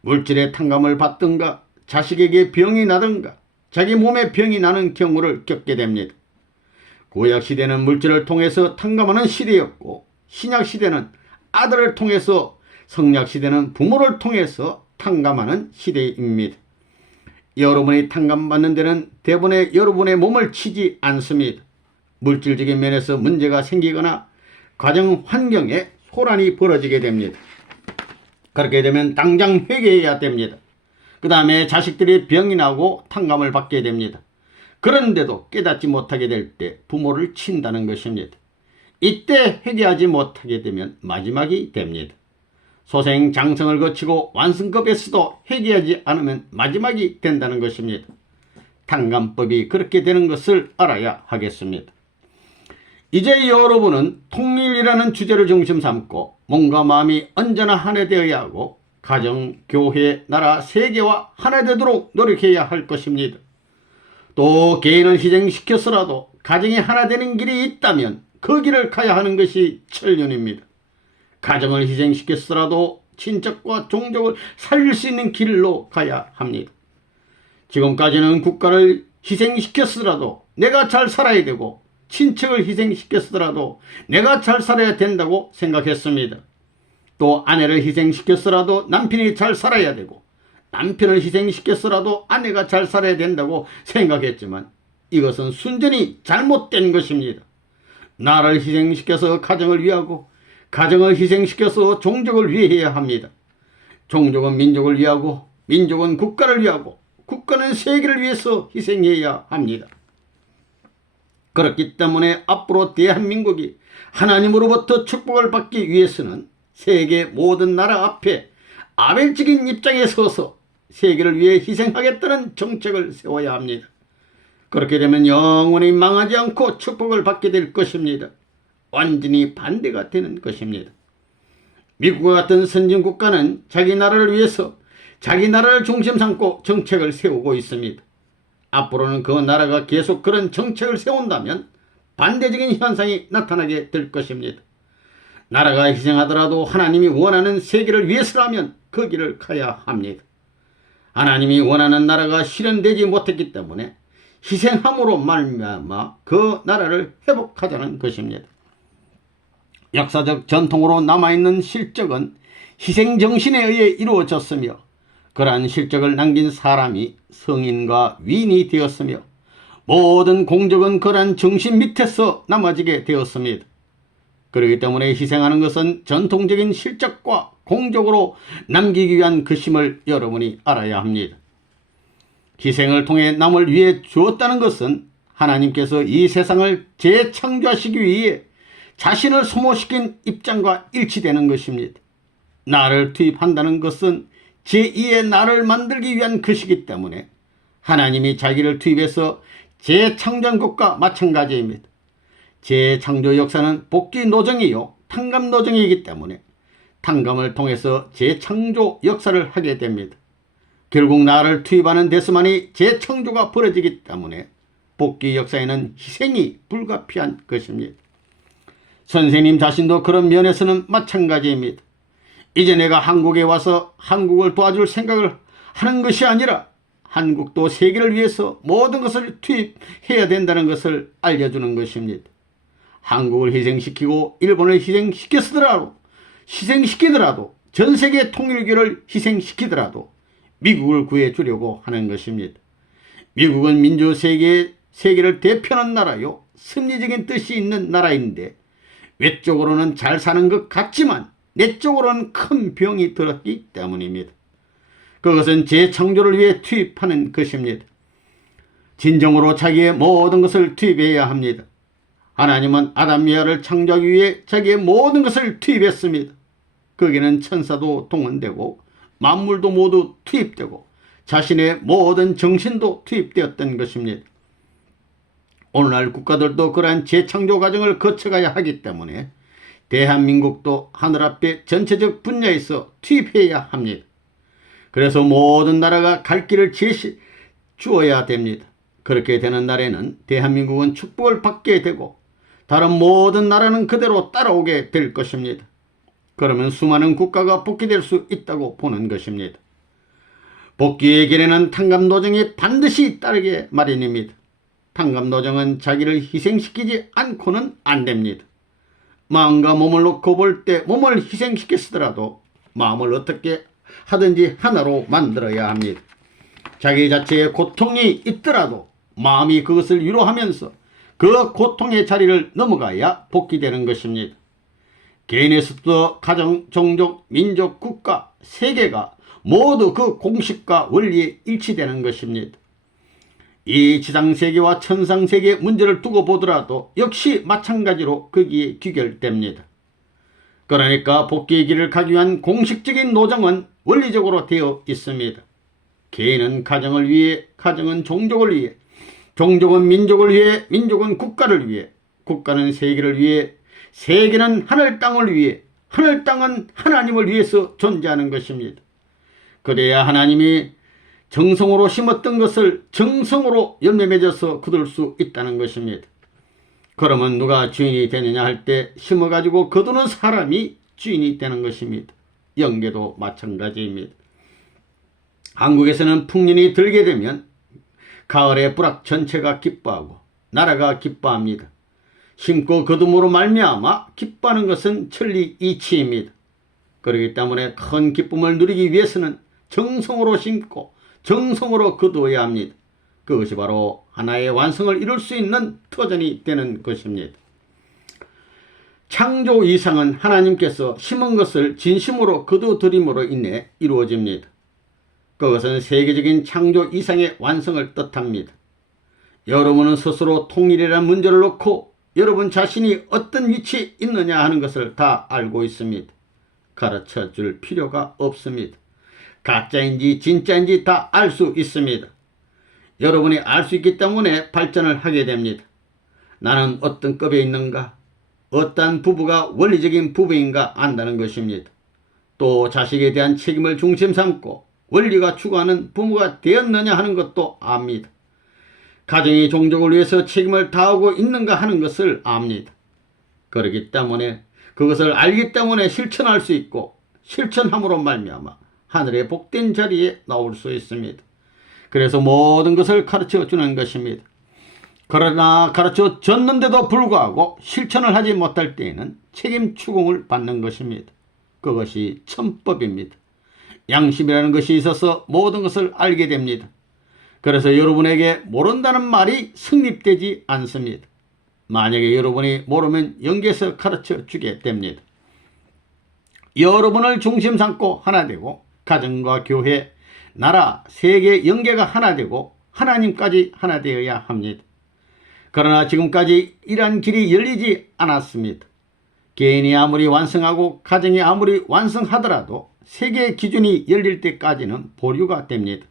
물질의 탕감을 받든가 자식에게 병이 나든가 자기 몸에 병이 나는 경우를 겪게 됩니다. 구약시대는 물질을 통해서 탕감하는 시대였고 신약시대는 아들을 통해서 성약시대는 부모를 통해서 탕감하는 시대입니다. 여러분이 탕감받는 데는 대부분의 여러분의 몸을 치지 않습니다. 물질적인 면에서 문제가 생기거나 가정 환경에 소란이 벌어지게 됩니다. 그렇게 되면 당장 회개해야 됩니다. 그 다음에 자식들이 병이 나고 탕감을 받게 됩니다. 그런데도 깨닫지 못하게 될 때 부모를 친다는 것입니다. 이때 회개하지 못하게 되면 마지막이 됩니다. 소생장성을 거치고 완승급에서도 회개하지 않으면 마지막이 된다는 것입니다. 탕감법이 그렇게 되는 것을 알아야 하겠습니다. 이제 여러분은 통일이라는 주제를 중심 삼고 몸과 마음이 언제나 하나 되어야 하고 가정, 교회, 나라, 세계와 하나 되도록 노력해야 할 것입니다. 또 개인을 희생시켜서라도 가정이 하나 되는 길이 있다면 그 길을 가야 하는 것이 천륜입니다. 가정을 희생시켜서라도 친척과 종족을 살릴 수 있는 길로 가야 합니다. 지금까지는 국가를 희생시켰으라도 내가 잘 살아야 되고 친척을 희생시켰으라도 내가 잘 살아야 된다고 생각했습니다. 또 아내를 희생시켰으라도 남편이 잘 살아야 되고 남편을 희생시켰으라도 아내가 잘 살아야 된다고 생각했지만 이것은 순전히 잘못된 것입니다. 나를 희생시켜서 가정을 위하고 가정을 희생시켜서 종족을 위해야 합니다. 종족은 민족을 위하고 민족은 국가를 위하고 국가는 세계를 위해서 희생해야 합니다. 그렇기 때문에 앞으로 대한민국이 하나님으로부터 축복을 받기 위해서는 세계 모든 나라 앞에 아벨적인 입장에 서서 세계를 위해 희생하겠다는 정책을 세워야 합니다. 그렇게 되면 영원히 망하지 않고 축복을 받게 될 것입니다. 완전히 반대가 되는 것입니다. 미국과 같은 선진국가는 자기 나라를 위해서 자기 나라를 중심 삼고 정책을 세우고 있습니다. 앞으로는 그 나라가 계속 그런 정책을 세운다면 반대적인 현상이 나타나게 될 것입니다. 나라가 희생하더라도 하나님이 원하는 세계를 위해서라면 그 길을 가야 합니다. 하나님이 원하는 나라가 실현되지 못했기 때문에 희생함으로 말미암아 그 나라를 회복하자는 것입니다. 역사적 전통으로 남아있는 실적은 희생정신에 의해 이루어졌으며 그러한 실적을 남긴 사람이 성인과 위인이 되었으며 모든 공적은 그러한 정신 밑에서 남아지게 되었습니다. 그렇기 때문에 희생하는 것은 전통적인 실적과 공적으로 남기기 위한 것임을 여러분이 알아야 합니다. 희생을 통해 남을 위해 주었다는 것은 하나님께서 이 세상을 재창조하시기 위해 자신을 소모시킨 입장과 일치되는 것입니다. 나를 투입한다는 것은 제2의 나를 만들기 위한 것이기 때문에 하나님이 자기를 투입해서 재창조한 것과 마찬가지입니다. 재창조 역사는 복귀 노정이요 탕감 노정이기 때문에 탕감을 통해서 재창조 역사를 하게 됩니다. 결국 나를 투입하는 데서만이 재창조가 벌어지기 때문에 복귀 역사에는 희생이 불가피한 것입니다. 선생님 자신도 그런 면에서는 마찬가지입니다. 이제 내가 한국에 와서 한국을 도와줄 생각을 하는 것이 아니라 한국도 세계를 위해서 모든 것을 투입해야 된다는 것을 알려주는 것입니다. 한국을 희생시키고 일본을 희생시키더라도 전 세계 통일교를 희생시키더라도 미국을 구해주려고 하는 것입니다. 미국은 민주 세계를 대표하는 나라요, 섭리적인 뜻이 있는 나라인데 외적으로는 잘 사는 것 같지만 내적으로는 큰 병이 들었기 때문입니다. 그것은 재창조를 위해 투입하는 것입니다. 진정으로 자기의 모든 것을 투입해야 합니다. 하나님은 아담 이하를 창조하기 위해 자기의 모든 것을 투입했습니다. 거기는 천사도 동원되고 만물도 모두 투입되고 자신의 모든 정신도 투입되었던 것입니다. 오늘날 국가들도 그러한 재창조 과정을 거쳐가야 하기 때문에 대한민국도 하늘 앞에 전체적 분야에서 투입해야 합니다. 그래서 모든 나라가 갈 길을 제시 주어야 됩니다. 그렇게 되는 날에는 대한민국은 축복을 받게 되고 다른 모든 나라는 그대로 따라오게 될 것입니다. 그러면 수많은 국가가 복귀될 수 있다고 보는 것입니다. 복귀의 길에는 탕감노정이 반드시 따르게 마련입니다. 탕감노정은 자기를 희생시키지 않고는 안 됩니다. 마음과 몸을 놓고 볼 때 몸을 희생시켰으더라도 마음을 어떻게 하든지 하나로 만들어야 합니다. 자기 자체의 고통이 있더라도 마음이 그것을 위로하면서 그 고통의 자리를 넘어가야 복귀되는 것입니다. 개인에서부터 가정, 종족, 민족, 국가, 세계가 모두 그 공식과 원리에 일치되는 것입니다. 이 지상세계와 천상세계의 문제를 두고 보더라도 역시 마찬가지로 거기에 귀결됩니다. 그러니까 복귀의 길을 가기 위한 공식적인 노정은 원리적으로 되어 있습니다. 개인은 가정을 위해, 가정은 종족을 위해, 종족은 민족을 위해, 민족은 국가를 위해, 국가는 세계를 위해, 세계는 하늘 땅을 위해, 하늘 땅은 하나님을 위해서 존재하는 것입니다. 그래야 하나님이 정성으로 심었던 것을 정성으로 열매 맺어서 거둘 수 있다는 것입니다. 그러면 누가 주인이 되느냐 할 때 심어가지고 거두는 사람이 주인이 되는 것입니다. 영계도 마찬가지입니다. 한국에서는 풍년이 들게 되면 가을에 부락 전체가 기뻐하고 나라가 기뻐합니다. 심고 거둠으로 말미암아 기뻐하는 것은 천리 이치입니다. 그렇기 때문에 큰 기쁨을 누리기 위해서는 정성으로 심고 정성으로 거두어야 합니다. 그것이 바로 하나의 완성을 이룰 수 있는 터전이 되는 것입니다. 창조 이상은 하나님께서 심은 것을 진심으로 거두드림으로 인해 이루어집니다. 그것은 세계적인 창조 이상의 완성을 뜻합니다. 여러분은 스스로 통일이라는 문제를 놓고 여러분 자신이 어떤 위치에 있느냐 하는 것을 다 알고 있습니다. 가르쳐 줄 필요가 없습니다. 가짜인지 진짜인지 다 알 수 있습니다. 여러분이 알 수 있기 때문에 발전을 하게 됩니다. 나는 어떤 급에 있는가? 어떤 부부가 원리적인 부부인가 안다는 것입니다. 또 자식에 대한 책임을 중심 삼고 원리가 추구하는 부모가 되었느냐 하는 것도 압니다. 가정의 종족을 위해서 책임을 다하고 있는가 하는 것을 압니다. 그렇기 때문에 그것을 알기 때문에 실천할 수 있고 실천함으로 말미암아 하늘의 복된 자리에 나올 수 있습니다. 그래서 모든 것을 가르쳐 주는 것입니다. 그러나 가르쳐 줬는데도 불구하고 실천을 하지 못할 때에는 책임 추궁을 받는 것입니다. 그것이 천법입니다. 양심이라는 것이 있어서 모든 것을 알게 됩니다. 그래서 여러분에게 모른다는 말이 성립되지 않습니다. 만약에 여러분이 모르면 영계에서 가르쳐 주게 됩니다. 여러분을 중심 삼고 하나 되고 가정과 교회, 나라, 세계, 영계가 하나 되고 하나님까지 하나 되어야 합니다. 그러나 지금까지 이러한 길이 열리지 않았습니다. 개인이 아무리 완성하고 가정이 아무리 완성하더라도 세계의 기준이 열릴 때까지는 보류가 됩니다.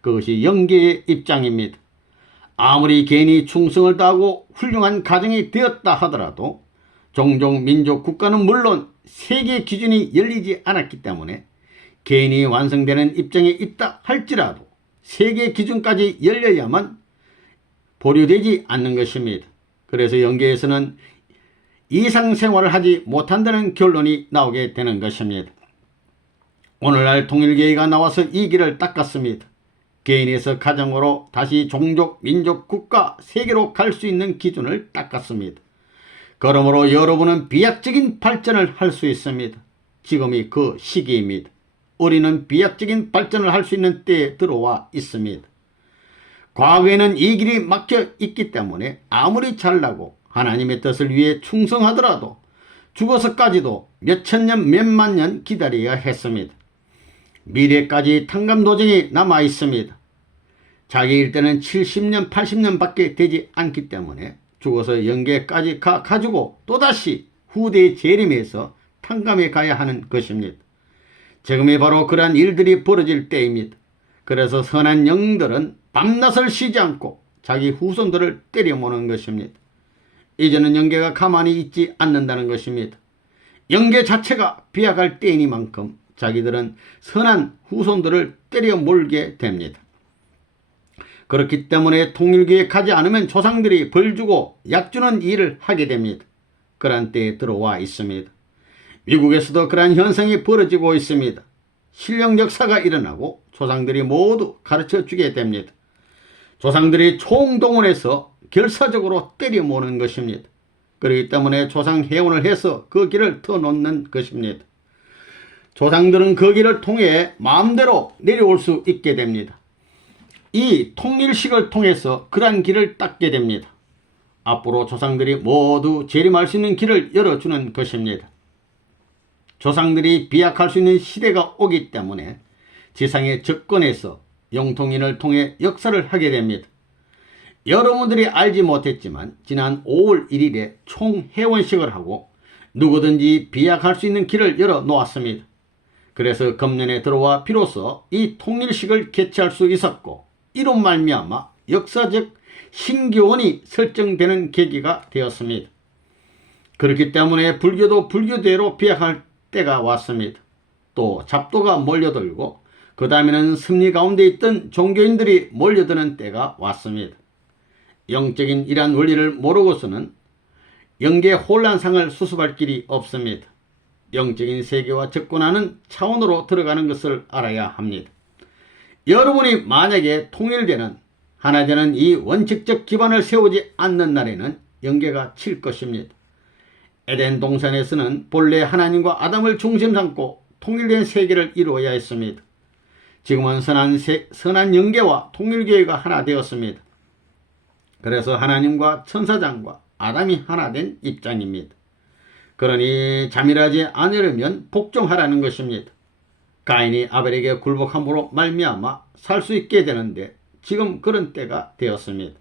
그것이 영계의 입장입니다. 아무리 개인이 충성을 다하고 훌륭한 가정이 되었다 하더라도 종족, 민족, 국가는 물론 세계 기준이 열리지 않았기 때문에 개인이 완성되는 입장에 있다 할지라도 세계 기준까지 열려야만 보류되지 않는 것입니다. 그래서 영계에서는 이상생활을 하지 못한다는 결론이 나오게 되는 것입니다. 오늘날 통일교회가 나와서 이 길을 닦았습니다. 개인에서 가정으로 다시 종족, 민족, 국가, 세계로 갈 수 있는 기준을 닦았습니다. 그러므로 여러분은 비약적인 발전을 할 수 있습니다. 지금이 그 시기입니다. 우리는 비약적인 발전을 할 수 있는 때에 들어와 있습니다. 과거에는 이 길이 막혀 있기 때문에 아무리 잘나고 하나님의 뜻을 위해 충성하더라도 죽어서까지도 몇천 년, 몇만 년 기다려야 했습니다. 미래까지 탕감도전이 남아 있습니다. 자기 일때는 70년, 80년밖에 되지 않기 때문에 죽어서 영계까지 가지고 또다시 후대의 재림에서 탕감해 가야 하는 것입니다. 지금이 바로 그러한 일들이 벌어질 때입니다. 그래서 선한 영들은 밤낮을 쉬지 않고 자기 후손들을 때려모는 것입니다. 이제는 영계가 가만히 있지 않는다는 것입니다. 영계 자체가 비약할 때이니만큼 자기들은 선한 후손들을 때려 몰게 됩니다. 그렇기 때문에 통일교에 가지 않으면 조상들이 벌주고 약주는 일을 하게 됩니다. 그러한 때에 들어와 있습니다. 미국에서도 그러한 현상이 벌어지고 있습니다. 신령 역사가 일어나고 조상들이 모두 가르쳐주게 됩니다. 조상들이 총동원해서 결사적으로 때려 모는 것입니다. 그렇기 때문에 조상 해원을 해서 그 길을 터놓는 것입니다. 조상들은 그 길을 통해 마음대로 내려올 수 있게 됩니다. 이 통일식을 통해서 그러한 길을 닦게 됩니다. 앞으로 조상들이 모두 재림할 수 있는 길을 열어주는 것입니다. 조상들이 비약할 수 있는 시대가 오기 때문에 지상의 접근에서 영통인을 통해 역사를 하게 됩니다. 여러분들이 알지 못했지만 지난 5월 1일에 총회원식을 하고 누구든지 비약할 수 있는 길을 열어 놓았습니다. 그래서 금년에 들어와 비로소 이 통일식을 개최할 수 있었고 이로 말미암아 역사적 신교원이 설정되는 계기가 되었습니다. 그렇기 때문에 불교도 불교대로 비약할 때가 왔습니다. 또 잡도가 몰려들고 그 다음에는 섭리 가운데 있던 종교인들이 몰려드는 때가 왔습니다. 영적인 이러한 원리를 모르고서는 영계 혼란상을 수습할 길이 없습니다. 영적인 세계와 접근하는 차원으로 들어가는 것을 알아야 합니다. 여러분이 만약에 통일되는 하나 되는 이 원칙적 기반을 세우지 않는 날에는 영계가 칠 것입니다. 에덴 동산에서는 본래 하나님과 아담을 중심 삼고 통일된 세계를 이루어야 했습니다. 지금은 선한 영계와 통일교회가 하나 되었습니다. 그래서 하나님과 천사장과 아담이 하나 된 입장입니다. 그러니 잠일하지 않으려면 복종하라는 것입니다. 가인이 아벨에게 굴복함으로 말미암아 살 수 있게 되는데 지금 그런 때가 되었습니다.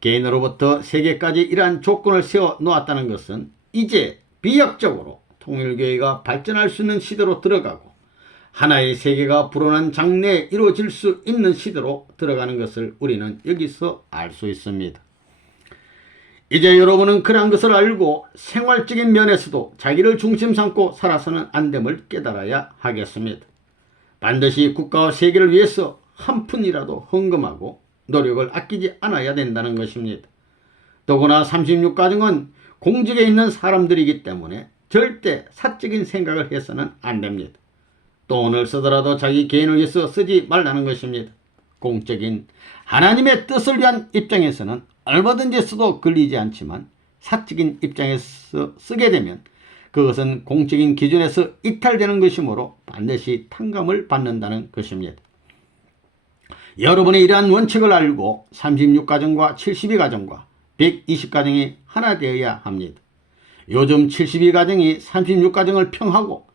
개인으로부터 세계까지 이러한 조건을 세워 놓았다는 것은 이제 비약적으로 통일교회가 발전할 수 있는 시대로 들어가고 하나의 세계가 불어난 장래에 이루어질 수 있는 시대로 들어가는 것을 우리는 여기서 알 수 있습니다. 이제 여러분은 그러한 것을 알고 생활적인 면에서도 자기를 중심 삼고 살아서는 안 됨을 깨달아야 하겠습니다. 반드시 국가와 세계를 위해서 한 푼이라도 헌금하고 노력을 아끼지 않아야 된다는 것입니다. 더구나 36가정은 공직에 있는 사람들이기 때문에 절대 사적인 생각을 해서는 안 됩니다. 돈을 쓰더라도 자기 개인을 위해서 쓰지 말라는 것입니다. 공적인 하나님의 뜻을 위한 입장에서는 얼마든지 써도 걸리지 않지만 사적인 입장에서 쓰게 되면 그것은 공적인 기준에서 이탈되는 것이므로 반드시 탕감을 받는다는 것입니다. 여러분이 이러한 원칙을 알고 36가정과 72가정과 120가정이 하나 되어야 합니다. 요즘 72가정이 36가정을 평하고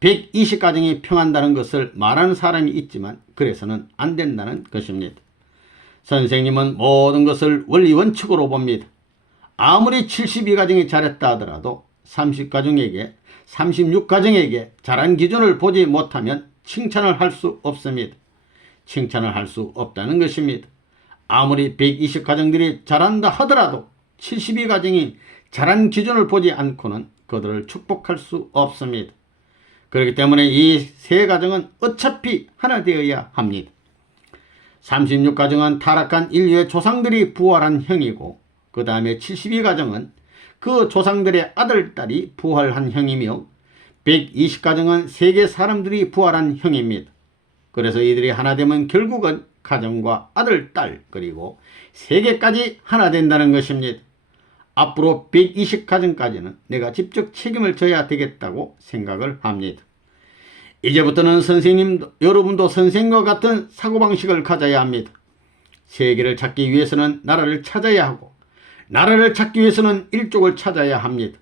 120가정이 평한다는 것을 말하는 사람이 있지만 그래서는 안 된다는 것입니다. 선생님은 모든 것을 원리 원칙으로 봅니다. 아무리 72가정이 잘했다 하더라도 30가정에게 36가정에게 잘한 기준을 보지 못하면 칭찬을 할 수 없습니다. 칭찬을 할 수 없다는 것입니다. 아무리 120가정들이 잘한다 하더라도 72가정이 잘한 기준을 보지 않고는 그들을 축복할 수 없습니다. 그렇기 때문에 이 세 가정은 어차피 하나 되어야 합니다. 36가정은 타락한 인류의 조상들이 부활한 형이고 그 다음에 72가정은 그 조상들의 아들, 딸이 부활한 형이며 120가정은 세계 사람들이 부활한 형입니다. 그래서 이들이 하나 되면 결국은 가정과 아들, 딸 그리고 세계까지 하나 된다는 것입니다. 앞으로 120가정까지는 내가 직접 책임을 져야 되겠다고 생각을 합니다. 이제부터는 선생님도 여러분도 선생과 같은 사고방식을 가져야 합니다. 세계를 찾기 위해서는 나라를 찾아야 하고 나라를 찾기 위해서는 일족을 찾아야 합니다.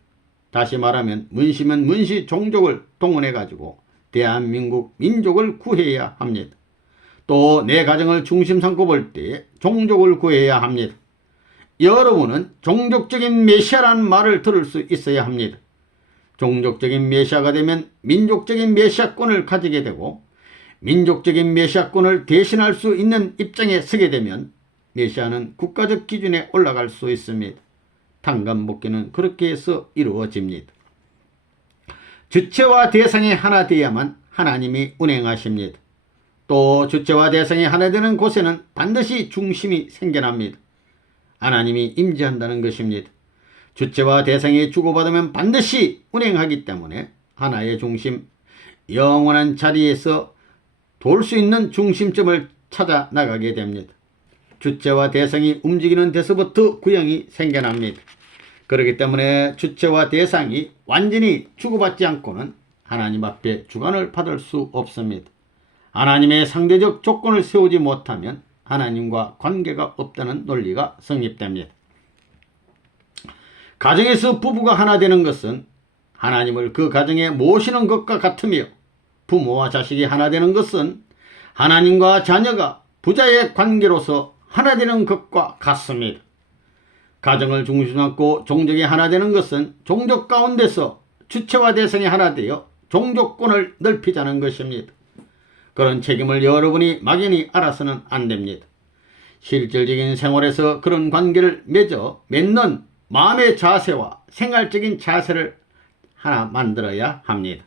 다시 말하면 문시면 문시 종족을 동원해 가지고 대한민국 민족을 구해야 합니다. 또 내 가정을 중심 삼고 볼 때 종족을 구해야 합니다. 여러분은 종족적인 메시아라는 말을 들을 수 있어야 합니다. 종족적인 메시아가 되면 민족적인 메시아권을 가지게 되고 민족적인 메시아권을 대신할 수 있는 입장에 서게 되면 메시아는 국가적 기준에 올라갈 수 있습니다. 탄감복귀는 그렇게 해서 이루어집니다. 주체와 대상이 하나 되어야만 하나님이 운행하십니다. 또 주체와 대상이 하나 되는 곳에는 반드시 중심이 생겨납니다. 하나님이 임재한다는 것입니다. 주체와 대상이 주고받으면 반드시 운행하기 때문에 하나의 중심, 영원한 자리에서 돌 수 있는 중심점을 찾아 나가게 됩니다. 주체와 대상이 움직이는 데서부터 구형이 생겨납니다. 그렇기 때문에 주체와 대상이 완전히 주고받지 않고는 하나님 앞에 주관을 받을 수 없습니다. 하나님의 상대적 조건을 세우지 못하면 하나님과 관계가 없다는 논리가 성립됩니다. 가정에서 부부가 하나 되는 것은 하나님을 그 가정에 모시는 것과 같으며 부모와 자식이 하나 되는 것은 하나님과 자녀가 부자의 관계로서 하나 되는 것과 같습니다. 가정을 중심 삼고 종족이 하나 되는 것은 종족 가운데서 주체와 대상이 하나 되어 종족권을 넓히자는 것입니다. 그런 책임을 여러분이 막연히 알아서는 안 됩니다. 실질적인 생활에서 그런 관계를 맺는 마음의 자세와 생활적인 자세를 하나 만들어야 합니다.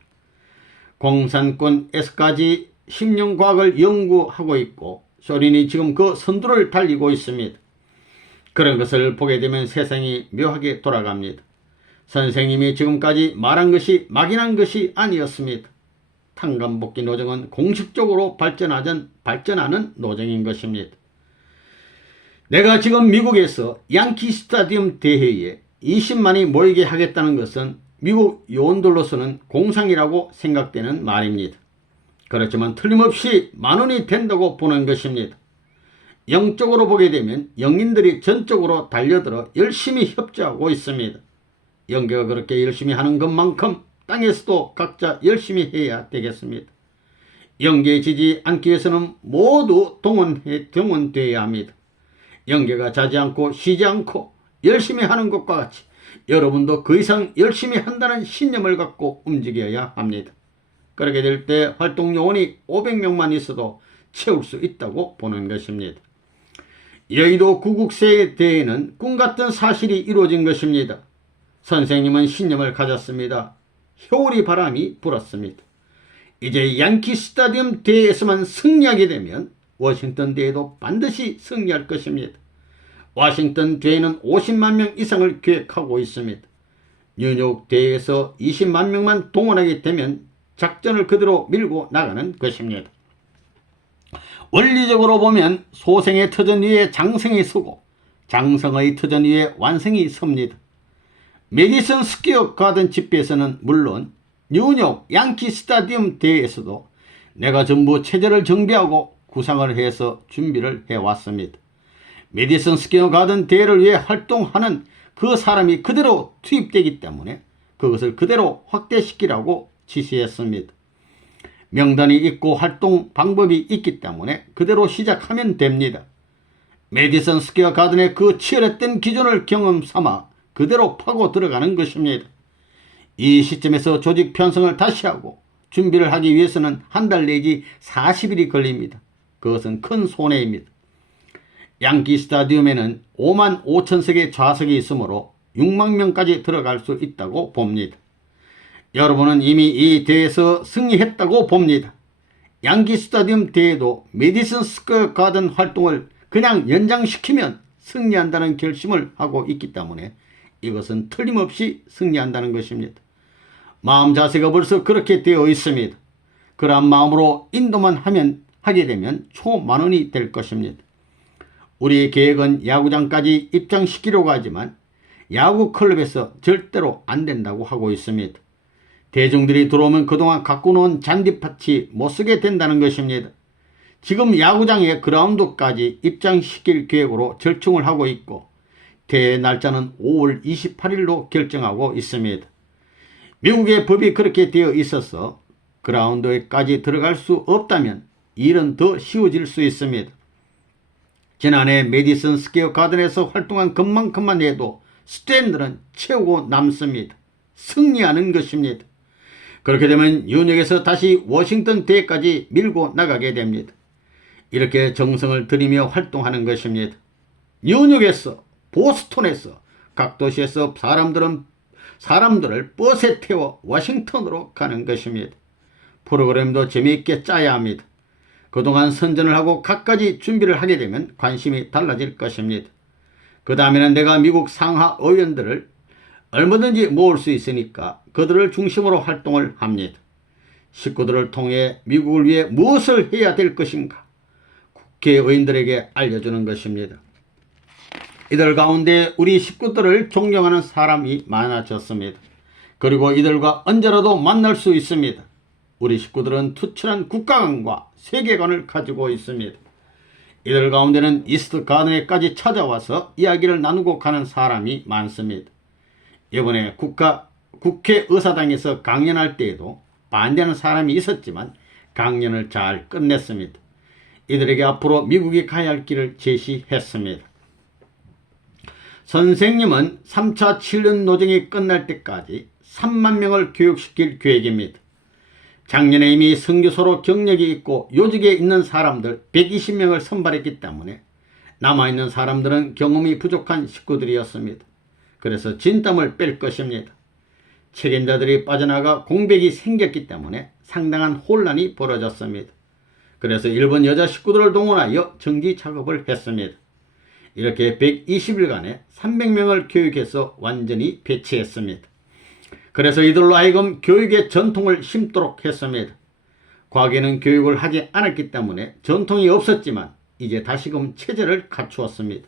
공산권에서까지 심령과학을 연구하고 있고 소련이 지금 그 선두를 달리고 있습니다. 그런 것을 보게 되면 세상이 묘하게 돌아갑니다. 선생님이 지금까지 말한 것이 막연한 것이 아니었습니다. 탄감복귀 노정은 공식적으로 발전하는 노정인 것입니다. 내가 지금 미국에서 양키 스타디움 대회에 20만이 모이게 하겠다는 것은 미국 요원들로서는 공상이라고 생각되는 말입니다. 그렇지만 틀림없이 만원이 된다고 보는 것입니다. 영적으로 보게 되면 영인들이 전적으로 달려들어 열심히 협조하고 있습니다. 영계가 그렇게 열심히 하는 것만큼 땅에서도 각자 열심히 해야 되겠습니다. 영계에 지지 않기 위해서는 모두 동원되어야 합니다. 영계가 자지 않고 쉬지 않고 열심히 하는 것과 같이 여러분도 그 이상 열심히 한다는 신념을 갖고 움직여야 합니다. 그렇게 될 때 활동 요원이 500명만 있어도 채울 수 있다고 보는 것입니다. 여의도 구국세 대회는 꿈같은 사실이 이루어진 것입니다. 선생님은 신념을 가졌습니다. 효리 바람이 불었습니다. 이제 양키 스타디움 대회에서만 승리하게 되면 워싱턴 대회도 반드시 승리할 것입니다. 워싱턴 대회는 50만 명 이상을 계획하고 있습니다. 뉴욕 대회에서 20만 명만 동원하게 되면 작전을 그대로 밀고 나가는 것입니다. 원리적으로 보면 소생의 터전 위에 장성이 서고 장성의 터전 위에 완성이 섭니다. 메디슨 스퀘어 가든 집회에서는 물론 뉴욕 양키 스타디움 대회에서도 내가 전부 체제를 정비하고 구상을 해서 준비를 해왔습니다. 메디슨 스퀘어 가든 대회를 위해 활동하는 그 사람이 그대로 투입되기 때문에 그것을 그대로 확대시키라고 지시했습니다. 명단이 있고 활동 방법이 있기 때문에 그대로 시작하면 됩니다. 메디슨 스퀘어 가든의 그 치열했던 기준을 경험 삼아 그대로 파고 들어가는 것입니다. 이 시점에서 조직 편성을 다시 하고 준비를 하기 위해서는 한 달 내지 40일이 걸립니다. 그것은 큰 손해입니다. 양키 스타디움에는 5만 5천 석의 좌석이 있으므로 6만 명까지 들어갈 수 있다고 봅니다. 여러분은 이미 이 대회에서 승리했다고 봅니다. 양키 스타디움 대회도 메디슨 스퀘어 가든 활동을 그냥 연장시키면 승리한다는 결심을 하고 있기 때문에 이것은 틀림없이 승리한다는 것입니다. 마음 자세가 벌써 그렇게 되어 있습니다. 그러한 마음으로 인도만 하게 되면 초만원이 될 것입니다. 우리의 계획은 야구장까지 입장시키려고 하지만 야구 클럽에서 절대로 안 된다고 하고 있습니다. 대중들이 들어오면 그동안 갖고 놓은 잔디밭이 못쓰게 된다는 것입니다. 지금 야구장의 그라운드까지 입장시킬 계획으로 절충을 하고 있고 대회 날짜는 5월 28일로 결정하고 있습니다. 미국의 법이 그렇게 되어 있어서 그라운드에까지 들어갈 수 없다면 일은 더 쉬워질 수 있습니다. 지난해 메디슨 스퀘어 가든에서 활동한 것만큼만 해도 스탠드는 채우고 남습니다. 승리하는 것입니다. 그렇게 되면 뉴욕에서 다시 워싱턴 대회까지 밀고 나가게 됩니다. 이렇게 정성을 들이며 활동하는 것입니다. 뉴욕에서 보스턴에서 각 도시에서 사람들을 버스에 태워 워싱턴으로 가는 것입니다. 프로그램도 재미있게 짜야 합니다. 그동안 선전을 하고 갖가지 준비를 하게 되면 관심이 달라질 것입니다. 그 다음에는 내가 미국 상하 의원들을 얼마든지 모을 수 있으니까 그들을 중심으로 활동을 합니다. 식구들을 통해 미국을 위해 무엇을 해야 될 것인가 국회의원들에게 알려주는 것입니다. 이들 가운데 우리 식구들을 존경하는 사람이 많아졌습니다. 그리고 이들과 언제라도 만날 수 있습니다. 우리 식구들은 투철한 국가관과 세계관을 가지고 있습니다. 이들 가운데는 이스트 가든에까지 찾아와서 이야기를 나누고 가는 사람이 많습니다. 이번에 국회의사당에서 강연할 때에도 반대하는 사람이 있었지만 강연을 잘 끝냈습니다. 이들에게 앞으로 미국에 가야 할 길을 제시했습니다. 선생님은 3차 7년 노정이 끝날 때까지 3만 명을 교육시킬 계획입니다. 작년에 이미 선교사로 경력이 있고 요직에 있는 사람들 120명을 선발했기 때문에 남아있는 사람들은 경험이 부족한 식구들이었습니다. 그래서 진땀을 뺄 것입니다. 책임자들이 빠져나가 공백이 생겼기 때문에 상당한 혼란이 벌어졌습니다. 그래서 일본 여자 식구들을 동원하여 정지 작업을 했습니다. 이렇게 120일간에 300명을 교육해서 완전히 배치했습니다. 그래서 이들로 하여금 교육의 전통을 심도록 했습니다. 과거에는 교육을 하지 않았기 때문에 전통이 없었지만 이제 다시금 체제를 갖추었습니다.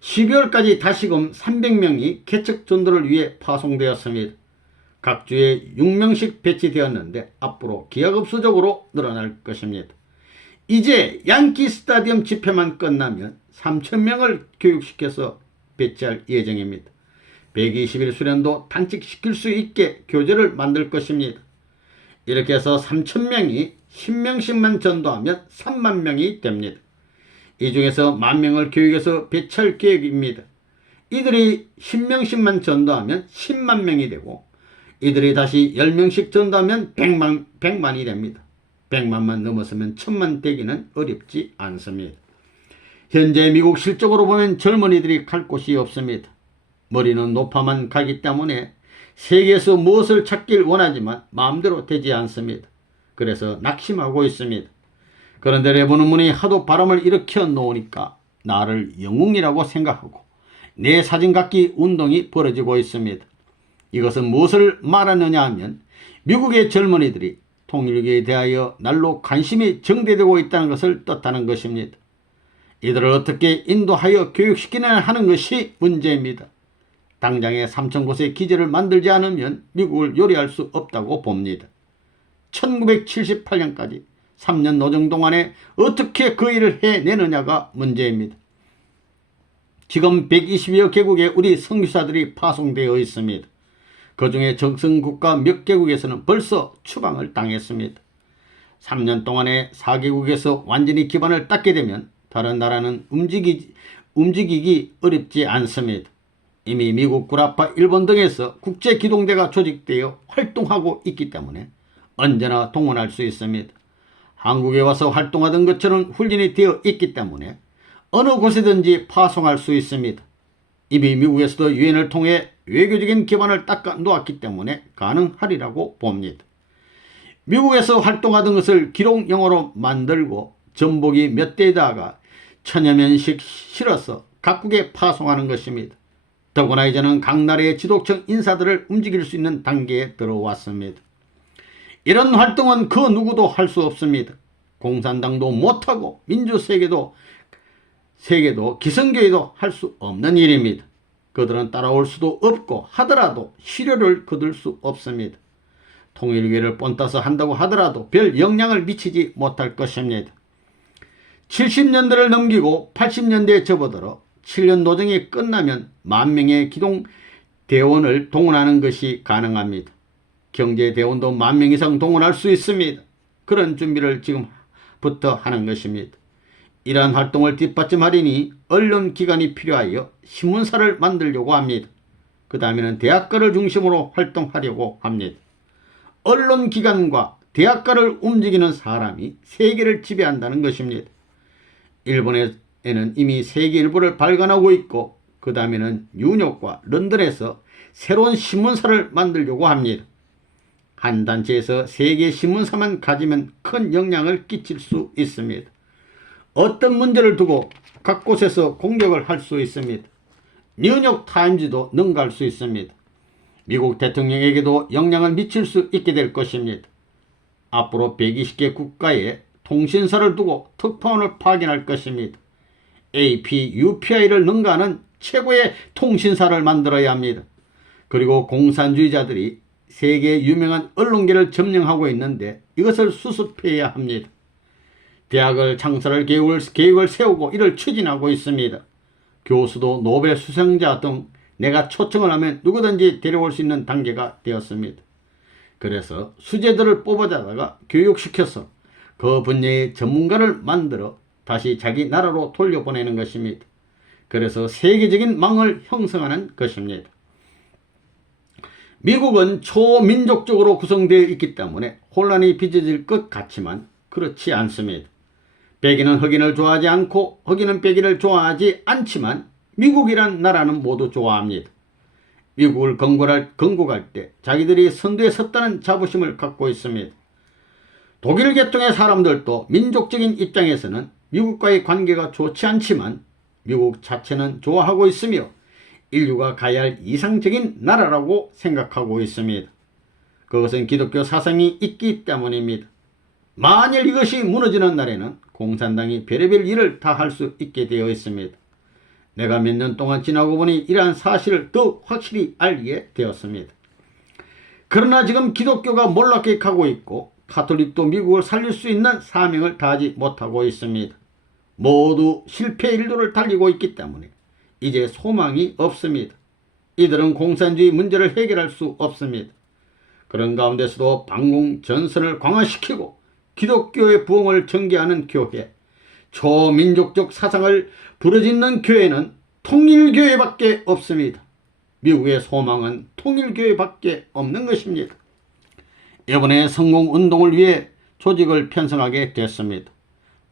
12월까지 다시금 300명이 개척 전도를 위해 파송되었습니다. 각 주에 6명씩 배치되었는데 앞으로 기하급수적으로 늘어날 것입니다. 이제 양키 스타디움 집회만 끝나면 3,000명을 교육시켜서 배치할 예정입니다. 120일 수련도 단축시킬 수 있게 교재를 만들 것입니다. 이렇게 해서 3,000명이 10명씩만 전도하면 3만 명이 됩니다. 이 중에서 1,000명을 교육해서 배치할 계획입니다. 이들이 10명씩만 전도하면 10만 명이 되고 이들이 다시 10명씩 전도하면 100만이 됩니다. 100만만 넘어서면 1000만 되기는 어렵지 않습니다. 현재 미국 실적으로 보면 젊은이들이 갈 곳이 없습니다. 머리는 높아만 가기 때문에 세계에서 무엇을 찾길 원하지만 마음대로 되지 않습니다. 그래서 낙심하고 있습니다. 그런데 레버는 문이 하도 바람을 일으켜 놓으니까 나를 영웅이라고 생각하고 내 사진각기 운동이 벌어지고 있습니다. 이것은 무엇을 말하느냐 하면 미국의 젊은이들이 통일교에 대하여 날로 관심이 정대되고 있다는 것을 뜻하는 것입니다. 이들을 어떻게 인도하여 교육시키느냐 하는 것이 문제입니다. 당장에 3,000곳의 기지를 만들지 않으면 미국을 요리할 수 없다고 봅니다. 1978년까지 3년 노정 동안에 어떻게 그 일을 해내느냐가 문제입니다. 지금 120여 개국에 우리 선교사들이 파송되어 있습니다. 그 중에 정성국가 몇 개국에서는 벌써 추방을 당했습니다. 3년 동안에 4개국에서 완전히 기반을 닦게 되면 다른 나라는 움직이기 어렵지 않습니다. 이미 미국, 구라파, 일본 등에서 국제기동대가 조직되어 활동하고 있기 때문에 언제나 동원할 수 있습니다. 한국에 와서 활동하던 것처럼 훈련이 되어 있기 때문에 어느 곳에든지 파송할 수 있습니다. 이미 미국에서도 유엔을 통해 외교적인 기반을 닦아 놓았기 때문에 가능하리라고 봅니다. 미국에서 활동하던 것을 기록영어로 만들고 전복이 몇 대에다가 1000여 면씩 실어서 각국에 파송하는 것입니다. 더구나 이제는 각 나라의 지도층 인사들을 움직일 수 있는 단계에 들어왔습니다. 이런 활동은 그 누구도 할 수 없습니다. 공산당도 못하고 민주세계도 기성교회도 할 수 없는 일입니다. 그들은 따라올 수도 없고 하더라도 실효를 거둘 수 없습니다. 통일교회를 본따서 한다고 하더라도 별 영향을 미치지 못할 것입니다. 70년대를 넘기고 80년대에 접어들어 7년 노정이 끝나면 10,000명의 기동대원을 동원하는 것이 가능합니다. 경제대원도 10,000명 이상 동원할 수 있습니다. 그런 준비를 지금부터 하는 것입니다. 이러한 활동을 뒷받침하려니 언론기관이 필요하여 신문사를 만들려고 합니다. 그 다음에는 대학가를 중심으로 활동하려고 합니다. 언론기관과 대학가를 움직이는 사람이 세계를 지배한다는 것입니다. 일본에는 이미 세계 일보를 발간하고 있고 그 다음에는 뉴욕과 런던에서 새로운 신문사를 만들려고 합니다. 한 단체에서 세계 신문사만 가지면 큰 영향을 끼칠 수 있습니다. 어떤 문제를 두고 각 곳에서 공격을 할 수 있습니다. 뉴욕 타임즈도 능가할 수 있습니다. 미국 대통령에게도 영향을 미칠 수 있게 될 것입니다. 앞으로 120개 국가에 통신사를 두고 특파원을 파견할 것입니다. AP, UPI를 능가하는 최고의 통신사를 만들어야 합니다. 그리고 공산주의자들이 세계 유명한 언론계를 점령하고 있는데 이것을 수습해야 합니다. 대학을 창설할 계획을 세우고 이를 추진하고 있습니다. 교수도 노벨 수상자 등 내가 초청을 하면 누구든지 데려올 수 있는 단계가 되었습니다. 그래서 수재들을 뽑아다가 교육시켜서 그 분야의 전문가를 만들어 다시 자기 나라로 돌려보내는 것입니다. 그래서 세계적인 망을 형성하는 것입니다. 미국은 초민족적으로 구성되어 있기 때문에 혼란이 빚어질 것 같지만 그렇지 않습니다. 백인은 흑인을 좋아하지 않고 흑인은 백인을 좋아하지 않지만 미국이란 나라는 모두 좋아합니다. 미국을 건국할 때 자기들이 선두에 섰다는 자부심을 갖고 있습니다. 독일 계통의 사람들도 민족적인 입장에서는 미국과의 관계가 좋지 않지만 미국 자체는 좋아하고 있으며 인류가 가야 할 이상적인 나라라고 생각하고 있습니다. 그것은 기독교 사상이 있기 때문입니다. 만일 이것이 무너지는 날에는 공산당이 별의별 일을 다 할 수 있게 되어 있습니다. 내가 몇 년 동안 지나고 보니 이러한 사실을 더 확실히 알게 되었습니다. 그러나 지금 기독교가 몰락해 가고 있고 가톨릭도 미국을 살릴 수 있는 사명을 다하지 못하고 있습니다. 모두 실패 일도를 달리고 있기 때문에 이제 소망이 없습니다. 이들은 공산주의 문제를 해결할 수 없습니다. 그런 가운데서도 방공 전선을 강화시키고 기독교의 부흥을 전개하는 교회, 초민족적 사상을 부르짖는 교회는 통일교회밖에 없습니다. 미국의 소망은 통일교회밖에 없는 것입니다. 이번에 성공운동을 위해 조직을 편성하게 됐습니다.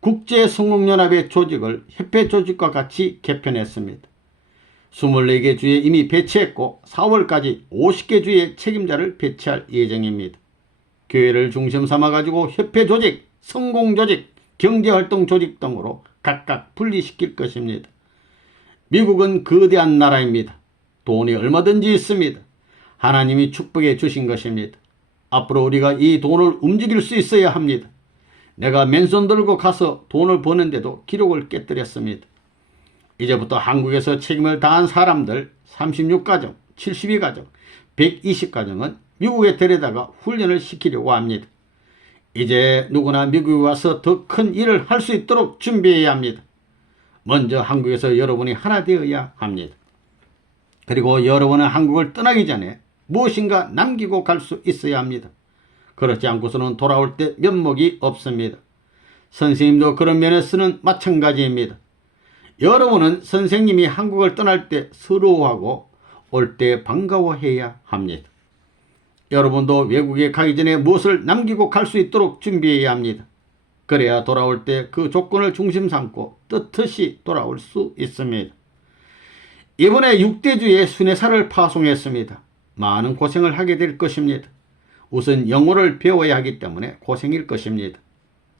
국제성공연합의 조직을 협회조직과 같이 개편했습니다. 24개 주에 이미 배치했고 4월까지 50개 주의 책임자를 배치할 예정입니다. 교회를 중심 삼아가지고 협회조직, 성공조직, 경제활동조직 등으로 각각 분리시킬 것입니다. 미국은 거대한 나라입니다. 돈이 얼마든지 있습니다. 하나님이 축복해 주신 것입니다. 앞으로 우리가 이 돈을 움직일 수 있어야 합니다. 내가 맨손 들고 가서 돈을 버는데도 기록을 깨뜨렸습니다. 이제부터 한국에서 책임을 다한 사람들 36가정, 72가정, 120가정은 미국에 데려다가 훈련을 시키려고 합니다. 이제 누구나 미국에 와서 더 큰 일을 할 수 있도록 준비해야 합니다. 먼저 한국에서 여러분이 하나 되어야 합니다. 그리고 여러분은 한국을 떠나기 전에 무엇인가 남기고 갈 수 있어야 합니다. 그렇지 않고서는 돌아올 때 면목이 없습니다. 선생님도 그런 면에서는 마찬가지입니다. 여러분은 선생님이 한국을 떠날 때 서러워하고 올 때 반가워해야 합니다. 여러분도 외국에 가기 전에 무엇을 남기고 갈 수 있도록 준비해야 합니다. 그래야 돌아올 때 그 조건을 중심 삼고 떳떳이 돌아올 수 있습니다. 이번에 6대주에 순회사를 파송했습니다. 많은 고생을 하게 될 것입니다. 우선 영어를 배워야 하기 때문에 고생일 것입니다.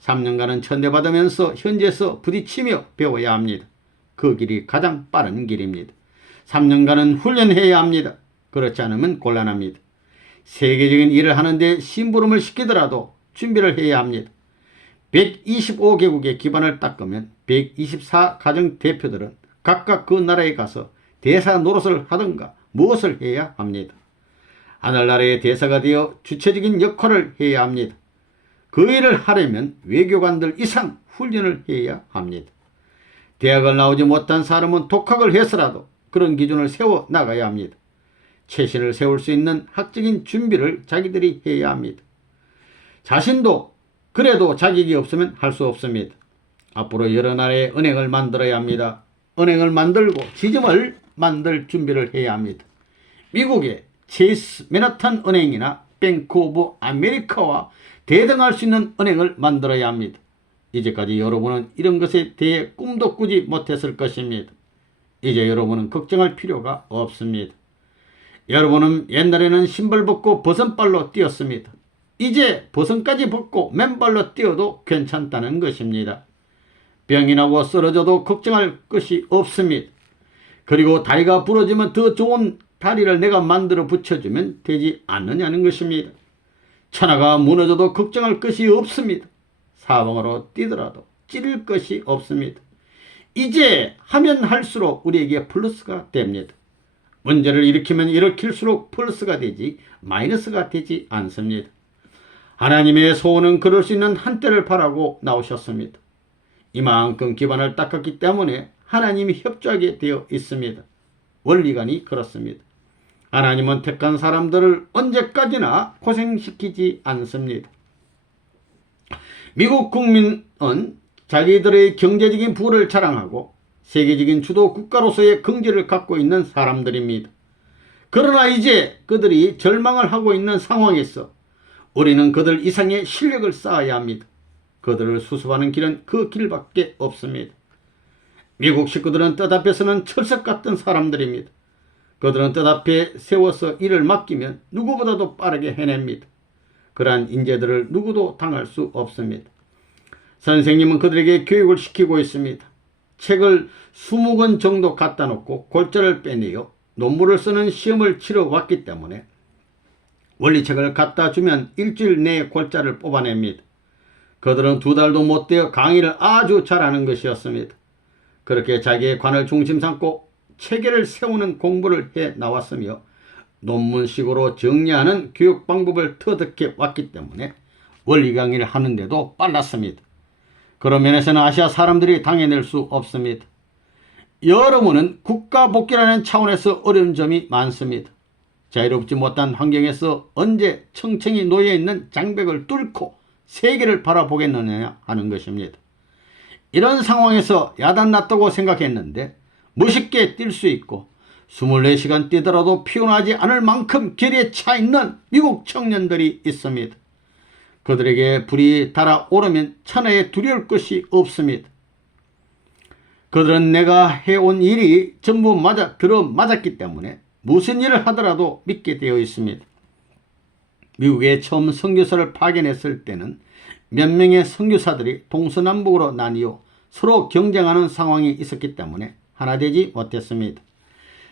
3년간은 천대받으면서 현지에서 부딪히며 배워야 합니다. 그 길이 가장 빠른 길입니다. 3년간은 훈련해야 합니다. 그렇지 않으면 곤란합니다. 세계적인 일을 하는데 심부름을 시키더라도 준비를 해야 합니다. 125개국의 기반을 닦으면 124 가정 대표들은 각각 그 나라에 가서 대사 노릇을 하든가 무엇을 해야 합니다. 하늘나라의 대사가 되어 주체적인 역할을 해야 합니다. 그 일을 하려면 외교관들 이상 훈련을 해야 합니다. 대학을 나오지 못한 사람은 독학을 해서라도 그런 기준을 세워 나가야 합니다. 최신을 세울 수 있는 학적인 준비를 자기들이 해야 합니다. 자신도 그래도 자격이 없으면 할 수 없습니다. 앞으로 여러 나라의 은행을 만들어야 합니다. 은행을 만들고 지점을 만들 준비를 해야 합니다. 미국의 체이스 맨하탄 은행이나 뱅크 오브 아메리카와 대등할 수 있는 은행을 만들어야 합니다. 이제까지 여러분은 이런 것에 대해 꿈도 꾸지 못했을 것입니다. 이제 여러분은 걱정할 필요가 없습니다. 여러분은 옛날에는 신발 벗고 버선발로 뛰었습니다. 이제 버선까지 벗고 맨발로 뛰어도 괜찮다는 것입니다. 병이 나고 쓰러져도 걱정할 것이 없습니다. 그리고 다리가 부러지면 더 좋은 다리를 내가 만들어 붙여주면 되지 않느냐는 것입니다. 천하가 무너져도 걱정할 것이 없습니다. 사방으로 뛰더라도 찌를 것이 없습니다. 이제 하면 할수록 우리에게 플러스가 됩니다. 문제를 일으키면 일으킬수록 플러스가 되지 마이너스가 되지 않습니다. 하나님의 소원은 그럴 수 있는 한때를 바라고 나오셨습니다. 이만큼 기반을 닦았기 때문에 하나님이 협조하게 되어 있습니다. 원리관이 그렇습니다. 하나님은 택한 사람들을 언제까지나 고생시키지 않습니다. 미국 국민은 자기들의 경제적인 부를 자랑하고 세계적인 주도 국가로서의 긍지를 갖고 있는 사람들입니다. 그러나 이제 그들이 절망을 하고 있는 상황에서 우리는 그들 이상의 실력을 쌓아야 합니다. 그들을 수습하는 길은 그 길밖에 없습니다. 미국 식구들은 뜻 앞에서는 철석 같은 사람들입니다. 그들은 뜻 앞에 세워서 일을 맡기면 누구보다도 빠르게 해냅니다. 그러한 인재들을 누구도 당할 수 없습니다. 선생님은 그들에게 교육을 시키고 있습니다. 책을 20권 정도 갖다 놓고 골자를 빼내어 논문을 쓰는 시험을 치러 왔기 때문에 원리책을 갖다 주면 일주일 내에 골자를 뽑아냅니다. 그들은 2달도 못 되어 강의를 아주 잘하는 것이었습니다. 그렇게 자기의 관을 중심 삼고 체계를 세우는 공부를 해 나왔으며 논문식으로 정리하는 교육 방법을 터득해 왔기 때문에 원리 강의를 하는데도 빨랐습니다. 그런 면에서는 아시아 사람들이 당해낼 수 없습니다. 여러분은 국가복귀라는 차원에서 어려운 점이 많습니다. 자유롭지 못한 환경에서 언제 청청이 놓여있는 장벽을 뚫고 세계를 바라보겠느냐 하는 것입니다. 이런 상황에서 야단났다고 생각했는데 멋있게 뛸 수 있고 24시간 뛰더라도 피곤하지 않을 만큼 결의에 차 있는 미국 청년들이 있습니다. 그들에게 불이 달아오르면 천하에 두려울 것이 없습니다. 그들은 내가 해온 일이 전부 들어맞았기 때문에 무슨 일을 하더라도 믿게 되어 있습니다. 미국에 처음 선교사를 파견했을 때는 몇 명의 선교사들이 동서남북으로 나뉘어 서로 경쟁하는 상황이 있었기 때문에 하나 되지 못했습니다.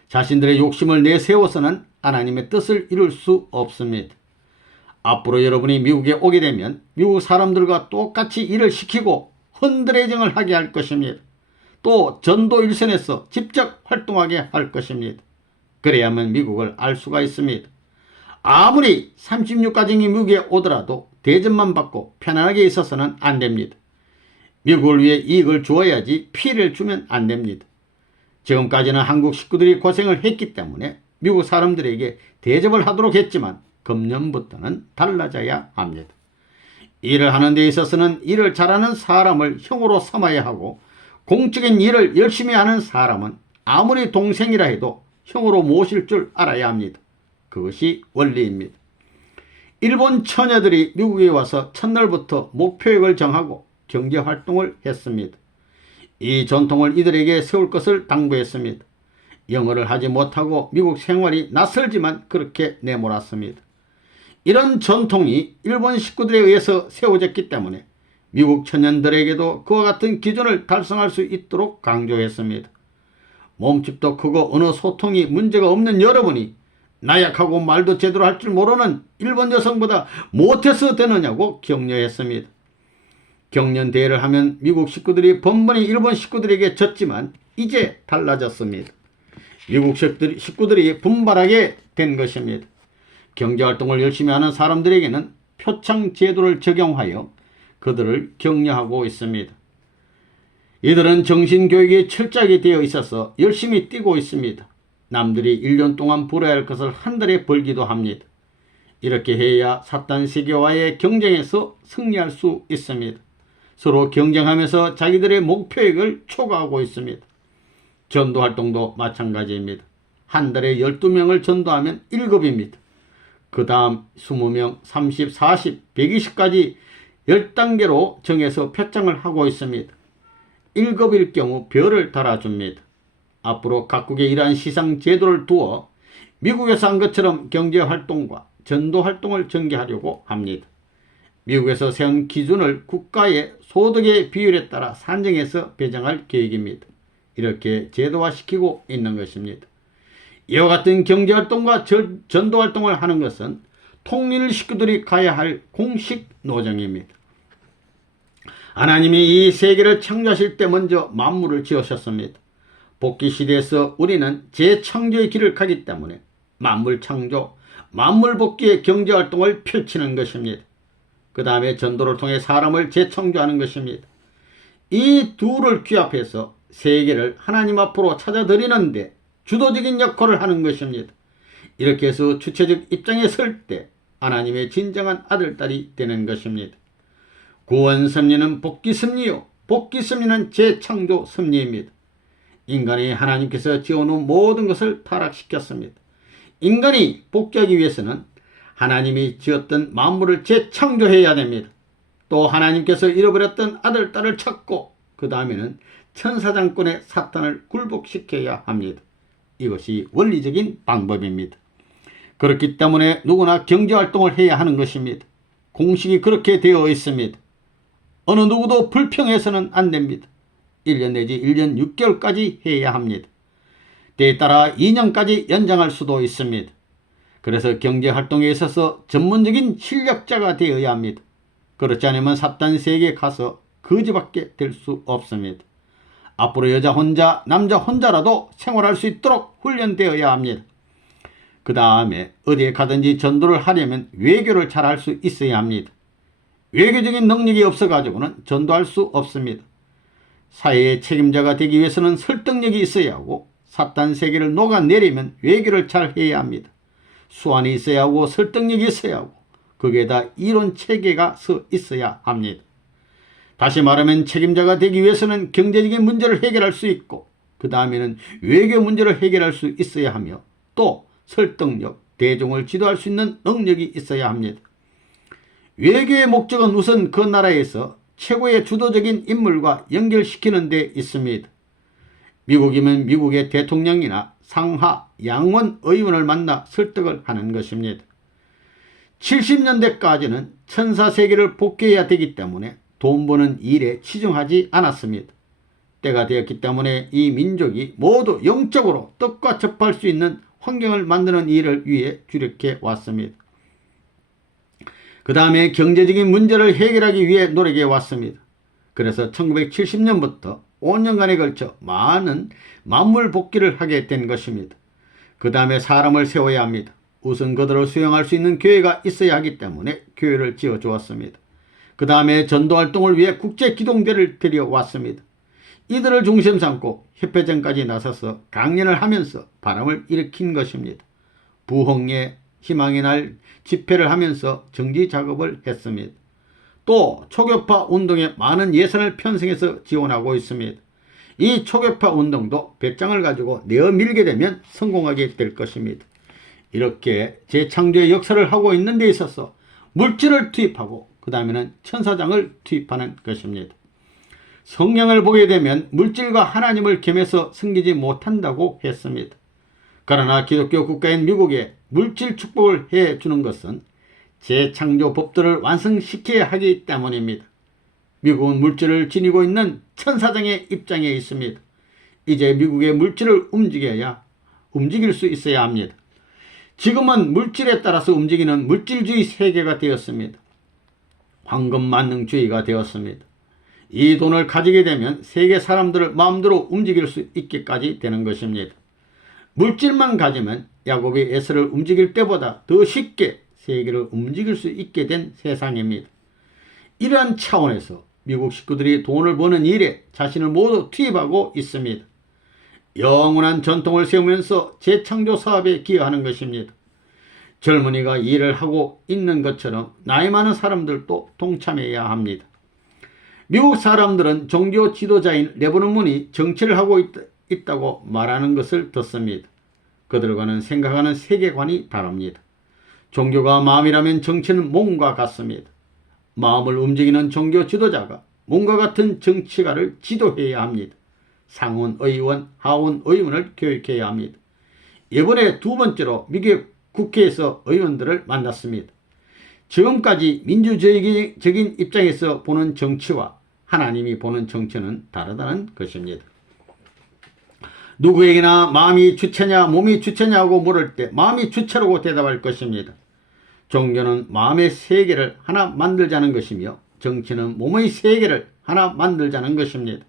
자신들의 욕심을 내세워서는 하나님의 뜻을 이룰 수 없습니다. 앞으로 여러분이 미국에 오게 되면 미국 사람들과 똑같이 일을 시키고 헌드레이징을 하게 할 것입니다. 또 전도 일선에서 직접 활동하게 할 것입니다. 그래야만 미국을 알 수가 있습니다. 아무리 36가정이 미국에 오더라도 대접만 받고 편안하게 있어서는 안 됩니다. 미국을 위해 이익을 주어야지 피해를 주면 안 됩니다. 지금까지는 한국 식구들이 고생을 했기 때문에 미국 사람들에게 대접을 하도록 했지만 금년부터는 달라져야 합니다. 일을 하는 데 있어서는 일을 잘하는 사람을 형으로 삼아야 하고 공적인 일을 열심히 하는 사람은 아무리 동생이라 해도 형으로 모실 줄 알아야 합니다. 그것이 원리입니다. 일본 처녀들이 미국에 와서 첫날부터 목표액을 정하고 경제활동을 했습니다. 이 전통을 이들에게 세울 것을 당부했습니다. 영어를 하지 못하고 미국 생활이 낯설지만 그렇게 내몰았습니다. 이런 전통이 일본 식구들에 의해서 세워졌기 때문에 미국 청년들에게도 그와 같은 기준을 달성할 수 있도록 강조했습니다. 몸집도 크고 언어 소통이 문제가 없는 여러분이 나약하고 말도 제대로 할 줄 모르는 일본 여성보다 못해서 되느냐고 격려했습니다. 경연대회를 하면 미국 식구들이 번번이 일본 식구들에게 졌지만 이제 달라졌습니다. 미국 식구들이 분발하게 된 것입니다. 경제활동을 열심히 하는 사람들에게는 표창 제도를 적용하여 그들을 격려하고 있습니다. 이들은 정신교육이 철저하게 되어 있어서 열심히 뛰고 있습니다. 남들이 1년 동안 벌어야 할 것을 한 달에 벌기도 합니다. 이렇게 해야 사탄 세계와의 경쟁에서 승리할 수 있습니다. 서로 경쟁하면서 자기들의 목표액을 초과하고 있습니다. 전도활동도 마찬가지입니다. 한 달에 12명을 전도하면 1급입니다. 그 다음 20명, 30, 40, 120까지 10단계로 정해서 표창을 하고 있습니다. 1급일 경우 별을 달아줍니다. 앞으로 각국의 이러한 시상 제도를 두어 미국에서 한 것처럼 경제활동과 전도활동을 전개하려고 합니다. 미국에서 세운 기준을 국가의 소득의 비율에 따라 산정해서 배정할 계획입니다. 이렇게 제도화시키고 있는 것입니다. 이와 같은 경제활동과 전도활동을 하는 것은 통일 식구들이 가야 할 공식 노정입니다. 하나님이 이 세계를 창조하실 때 먼저 만물을 지으셨습니다. 복귀 시대에서 우리는 재창조의 길을 가기 때문에 만물 창조, 만물 복귀의 경제활동을 펼치는 것입니다. 그 다음에 전도를 통해 사람을 재창조하는 것입니다. 이 둘을 규합해서 세계를 하나님 앞으로 찾아들이는데 주도적인 역할을 하는 것입니다. 이렇게 해서 주체적 입장에 설 때 하나님의 진정한 아들딸이 되는 것입니다. 구원 섭리는 복귀 섭리요, 복귀 섭리는 재창조 섭리입니다. 인간이 하나님께서 지어놓은 모든 것을 타락시켰습니다. 인간이 복귀하기 위해서는 하나님이 지었던 만물을 재창조해야 됩니다. 또 하나님께서 잃어버렸던 아들, 딸을 찾고 그 다음에는 천사장권의 사탄을 굴복시켜야 합니다. 이것이 원리적인 방법입니다. 그렇기 때문에 누구나 경제활동을 해야 하는 것입니다. 공식이 그렇게 되어 있습니다. 어느 누구도 불평해서는 안 됩니다. 1년 내지 1년 6개월까지 해야 합니다. 때에 따라 2년까지 연장할 수도 있습니다. 그래서 경제활동에 있어서 전문적인 실력자가 되어야 합니다. 그렇지 않으면 사탄 세계에 가서 거지밖에 될 수 없습니다. 앞으로 여자 혼자, 남자 혼자라도 생활할 수 있도록 훈련되어야 합니다. 그 다음에 어디에 가든지 전도를 하려면 외교를 잘 할 수 있어야 합니다. 외교적인 능력이 없어가지고는 전도할 수 없습니다. 사회의 책임자가 되기 위해서는 설득력이 있어야 하고 사탄 세계를 녹아내리면 외교를 잘 해야 합니다. 수완이 있어야 하고 설득력이 있어야 하고 거기에다 이론 체계가 서 있어야 합니다. 다시 말하면 책임자가 되기 위해서는 경제적인 문제를 해결할 수 있고 그 다음에는 외교 문제를 해결할 수 있어야 하며 또 설득력, 대중을 지도할 수 있는 능력이 있어야 합니다. 외교의 목적은 우선 그 나라에서 최고의 주도적인 인물과 연결시키는 데 있습니다. 미국이면 미국의 대통령이나 상하, 양원 의원을 만나 설득을 하는 것입니다. 70년대까지는 천사세계를 복귀해야 되기 때문에 돈 버는 일에 치중하지 않았습니다. 때가 되었기 때문에 이 민족이 모두 영적으로 떡과 접할 수 있는 환경을 만드는 일을 위해 주력해 왔습니다. 그 다음에 경제적인 문제를 해결하기 위해 노력해 왔습니다. 그래서 1970년부터 5년간에 걸쳐 많은 만물 복귀를 하게 된 것입니다. 그 다음에 사람을 세워야 합니다. 우선 그들을 수용할 수 있는 교회가 있어야 하기 때문에 교회를 지어 주었습니다. 그 다음에 전도활동을 위해 국제기동대를 들여왔습니다. 이들을 중심 삼고 협회전까지 나서서 강연을 하면서 바람을 일으킨 것입니다. 부흥의 희망의 날 집회를 하면서 정지 작업을 했습니다. 또 초교파 운동에 많은 예산을 편성해서 지원하고 있습니다. 이 초교파 운동도 배짱을 가지고 내어밀게 되면 성공하게 될 것입니다. 이렇게 재창조의 역사를 하고 있는 데 있어서 물질을 투입하고 그 다음에는 천사장을 투입하는 것입니다. 성경을 보게 되면 물질과 하나님을 겸해서 섬기지 못한다고 했습니다. 그러나 기독교 국가인 미국에 물질 축복을 해주는 것은 재창조 법들을 완성시켜야 하기 때문입니다. 미국은 물질을 지니고 있는 천사장의 입장에 있습니다. 이제 미국의 물질을 움직일 수 있어야 합니다. 지금은 물질에 따라서 움직이는 물질주의 세계가 되었습니다. 황금만능주의가 되었습니다. 이 돈을 가지게 되면 세계 사람들을 마음대로 움직일 수 있게까지 되는 것입니다. 물질만 가지면 야곱이 에서를 움직일 때보다 더 쉽게 세계를 움직일 수 있게 된 세상입니다. 이러한 차원에서 미국 식구들이 돈을 버는 일에 자신을 모두 투입하고 있습니다. 영원한 전통을 세우면서 재창조 사업에 기여하는 것입니다. 젊은이가 일을 하고 있는 것처럼 나이 많은 사람들도 동참해야 합니다. 미국 사람들은 종교 지도자인 레버넌 문이 정치를 하고 있다고 말하는 것을 듣습니다. 그들과는 생각하는 세계관이 다릅니다. 종교가 마음이라면 정치는 몸과 같습니다. 마음을 움직이는 종교 지도자가 몸과 같은 정치가를 지도해야 합니다. 상원 의원, 하원 의원을 교육해야 합니다. 이번에 두 번째로 미국 국회에서 의원들을 만났습니다. 지금까지 민주주의적인 입장에서 보는 정치와 하나님이 보는 정치는 다르다는 것입니다. 누구에게나 마음이 주체냐 몸이 주체냐고 물을 때 마음이 주체라고 대답할 것입니다. 종교는 마음의 세계를 하나 만들자는 것이며 정치는 몸의 세계를 하나 만들자는 것입니다.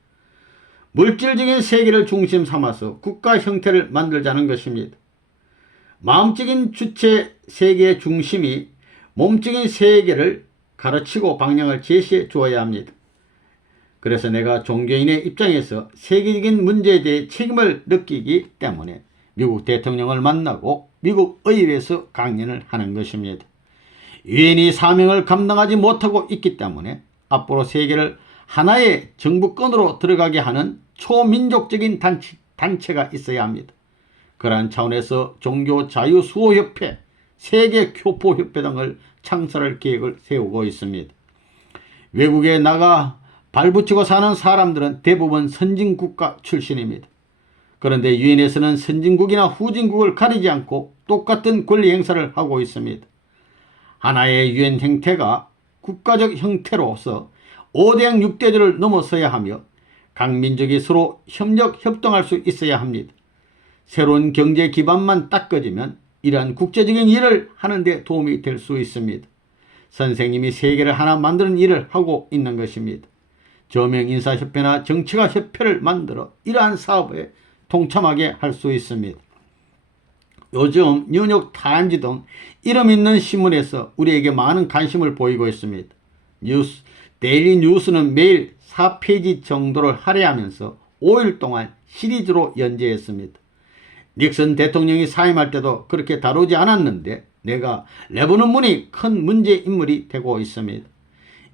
물질적인 세계를 중심 삼아서 국가 형태를 만들자는 것입니다. 마음적인 주체 세계의 중심이 몸적인 세계를 가르치고 방향을 제시해 주어야 합니다. 그래서 내가 종교인의 입장에서 세계적인 문제에 대해 책임을 느끼기 때문에 미국 대통령을 만나고 미국 의회에서 강연을 하는 것입니다. 유엔이 사명을 감당하지 못하고 있기 때문에 앞으로 세계를 하나의 정부권으로 들어가게 하는 초민족적인 단체가 있어야 합니다. 그러한 차원에서 종교자유수호협회, 세계교포협회 등을 창설할 계획을 세우고 있습니다. 외국에 나가 발붙이고 사는 사람들은 대부분 선진국가 출신입니다. 그런데 유엔에서는 선진국이나 후진국을 가리지 않고 똑같은 권리 행사를 하고 있습니다. 하나의 유엔 형태가 국가적 형태로서 5대양 6대조를 넘어서야 하며 각 민족이 서로 협력협동할 수 있어야 합니다. 새로운 경제 기반만 닦아지면 이러한 국제적인 일을 하는 데 도움이 될 수 있습니다. 선생님이 세계를 하나 만드는 일을 하고 있는 것입니다. 저명인사협회나 정치가 협회를 만들어 이러한 사업에 동참하게 할 수 있습니다. 요즘 뉴욕 타임즈 등 이름 있는 신문에서 우리에게 많은 관심을 보이고 있습니다. 데일리 뉴스는 매일 4페이지 정도를 할애하면서 5일 동안 시리즈로 연재했습니다. 닉슨 대통령이 사임할 때도 그렇게 다루지 않았는데 내가 레버넌 문이 큰 문제 인물이 되고 있습니다.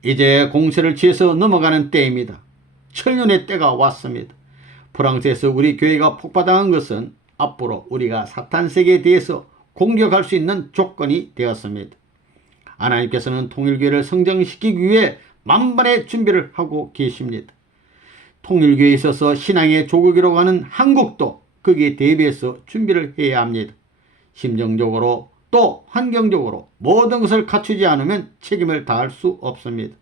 이제 공세를 취해서 넘어가는 때입니다. 천년의 때가 왔습니다. 프랑스에서 우리 교회가 폭파당한 것은 앞으로 우리가 사탄 세계에 대해서 공격할 수 있는 조건이 되었습니다. 하나님께서는 통일교회를 성장시키기 위해 만반의 준비를 하고 계십니다. 통일교회에 있어서 신앙의 조국이라고 하는 한국도 거기에 대비해서 준비를 해야 합니다. 심정적으로 또 환경적으로 모든 것을 갖추지 않으면 책임을 다할 수 없습니다.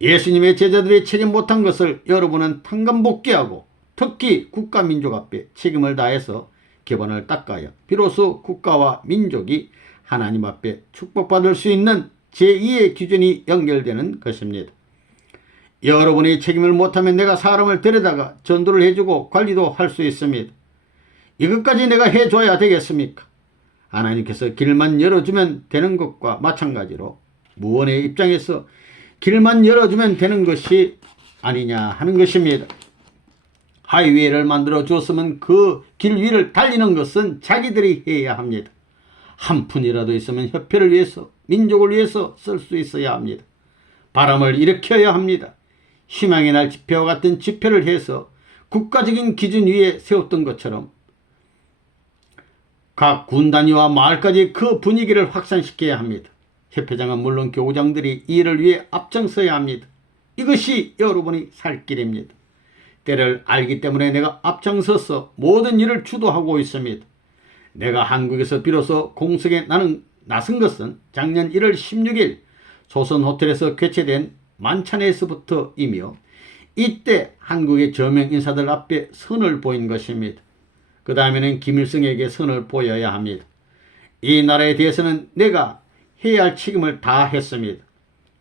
예수님의 제자들이 책임 못한 것을 여러분은 탕감복귀하고 특히 국가 민족 앞에 책임을 다해서 기반을 닦아야 비로소 국가와 민족이 하나님 앞에 축복받을 수 있는 제2의 기준이 연결되는 것입니다. 여러분이 책임을 못하면 내가 사람을 데려다가 전도를 해주고 관리도 할 수 있습니다. 이것까지 내가 해줘야 되겠습니까? 하나님께서 길만 열어주면 되는 것과 마찬가지로 무언의 입장에서 길만 열어주면 되는 것이 아니냐 하는 것입니다. 하이웨이를 만들어 주었으면 그 길 위를 달리는 것은 자기들이 해야 합니다. 한 푼이라도 있으면 협회를 위해서 민족을 위해서 쓸 수 있어야 합니다. 바람을 일으켜야 합니다. 희망의 날 집회와 같은 집회를 해서 국가적인 기준 위에 세웠던 것처럼 각 군 단위와 마을까지 그 분위기를 확산시켜야 합니다. 협회장은 물론 교우장들이 이 일을 위해 앞장서야 합니다. 이것이 여러분이 살 길입니다. 때를 알기 때문에 내가 앞장서서 모든 일을 주도하고 있습니다. 내가 한국에서 비로소 공석에 나선 것은 작년 1월 16일 조선호텔에서 개최된 만찬에서부터이며 이때 한국의 저명 인사들 앞에 선을 보인 것입니다. 그 다음에는 김일성에게 선을 보여야 합니다. 이 나라에 대해서는 내가 해야 할 책임을 다했습니다.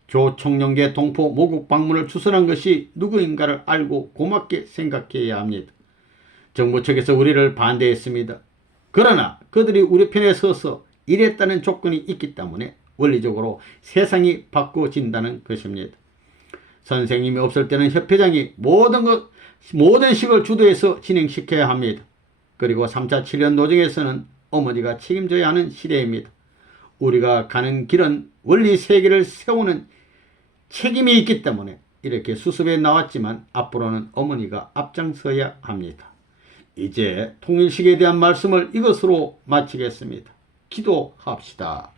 조총련계 동포 모국 방문을 추선한 것이 누구인가를 알고 고맙게 생각해야 합니다. 정부 측에서 우리를 반대했습니다. 그러나 그들이 우리 편에 서서 이랬다는 조건이 있기 때문에 원리적으로 세상이 바꿔진다는 것입니다. 선생님이 없을 때는 협회장이 모든 식을 주도해서 진행시켜야 합니다. 그리고 3차 7년 노정에서는 어머니가 책임져야 하는 시대입니다. 우리가 가는 길은 원리 세계를 세우는 책임이 있기 때문에 이렇게 수습해 나왔지만 앞으로는 어머니가 앞장서야 합니다. 이제 통일식에 대한 말씀을 이것으로 마치겠습니다. 기도합시다.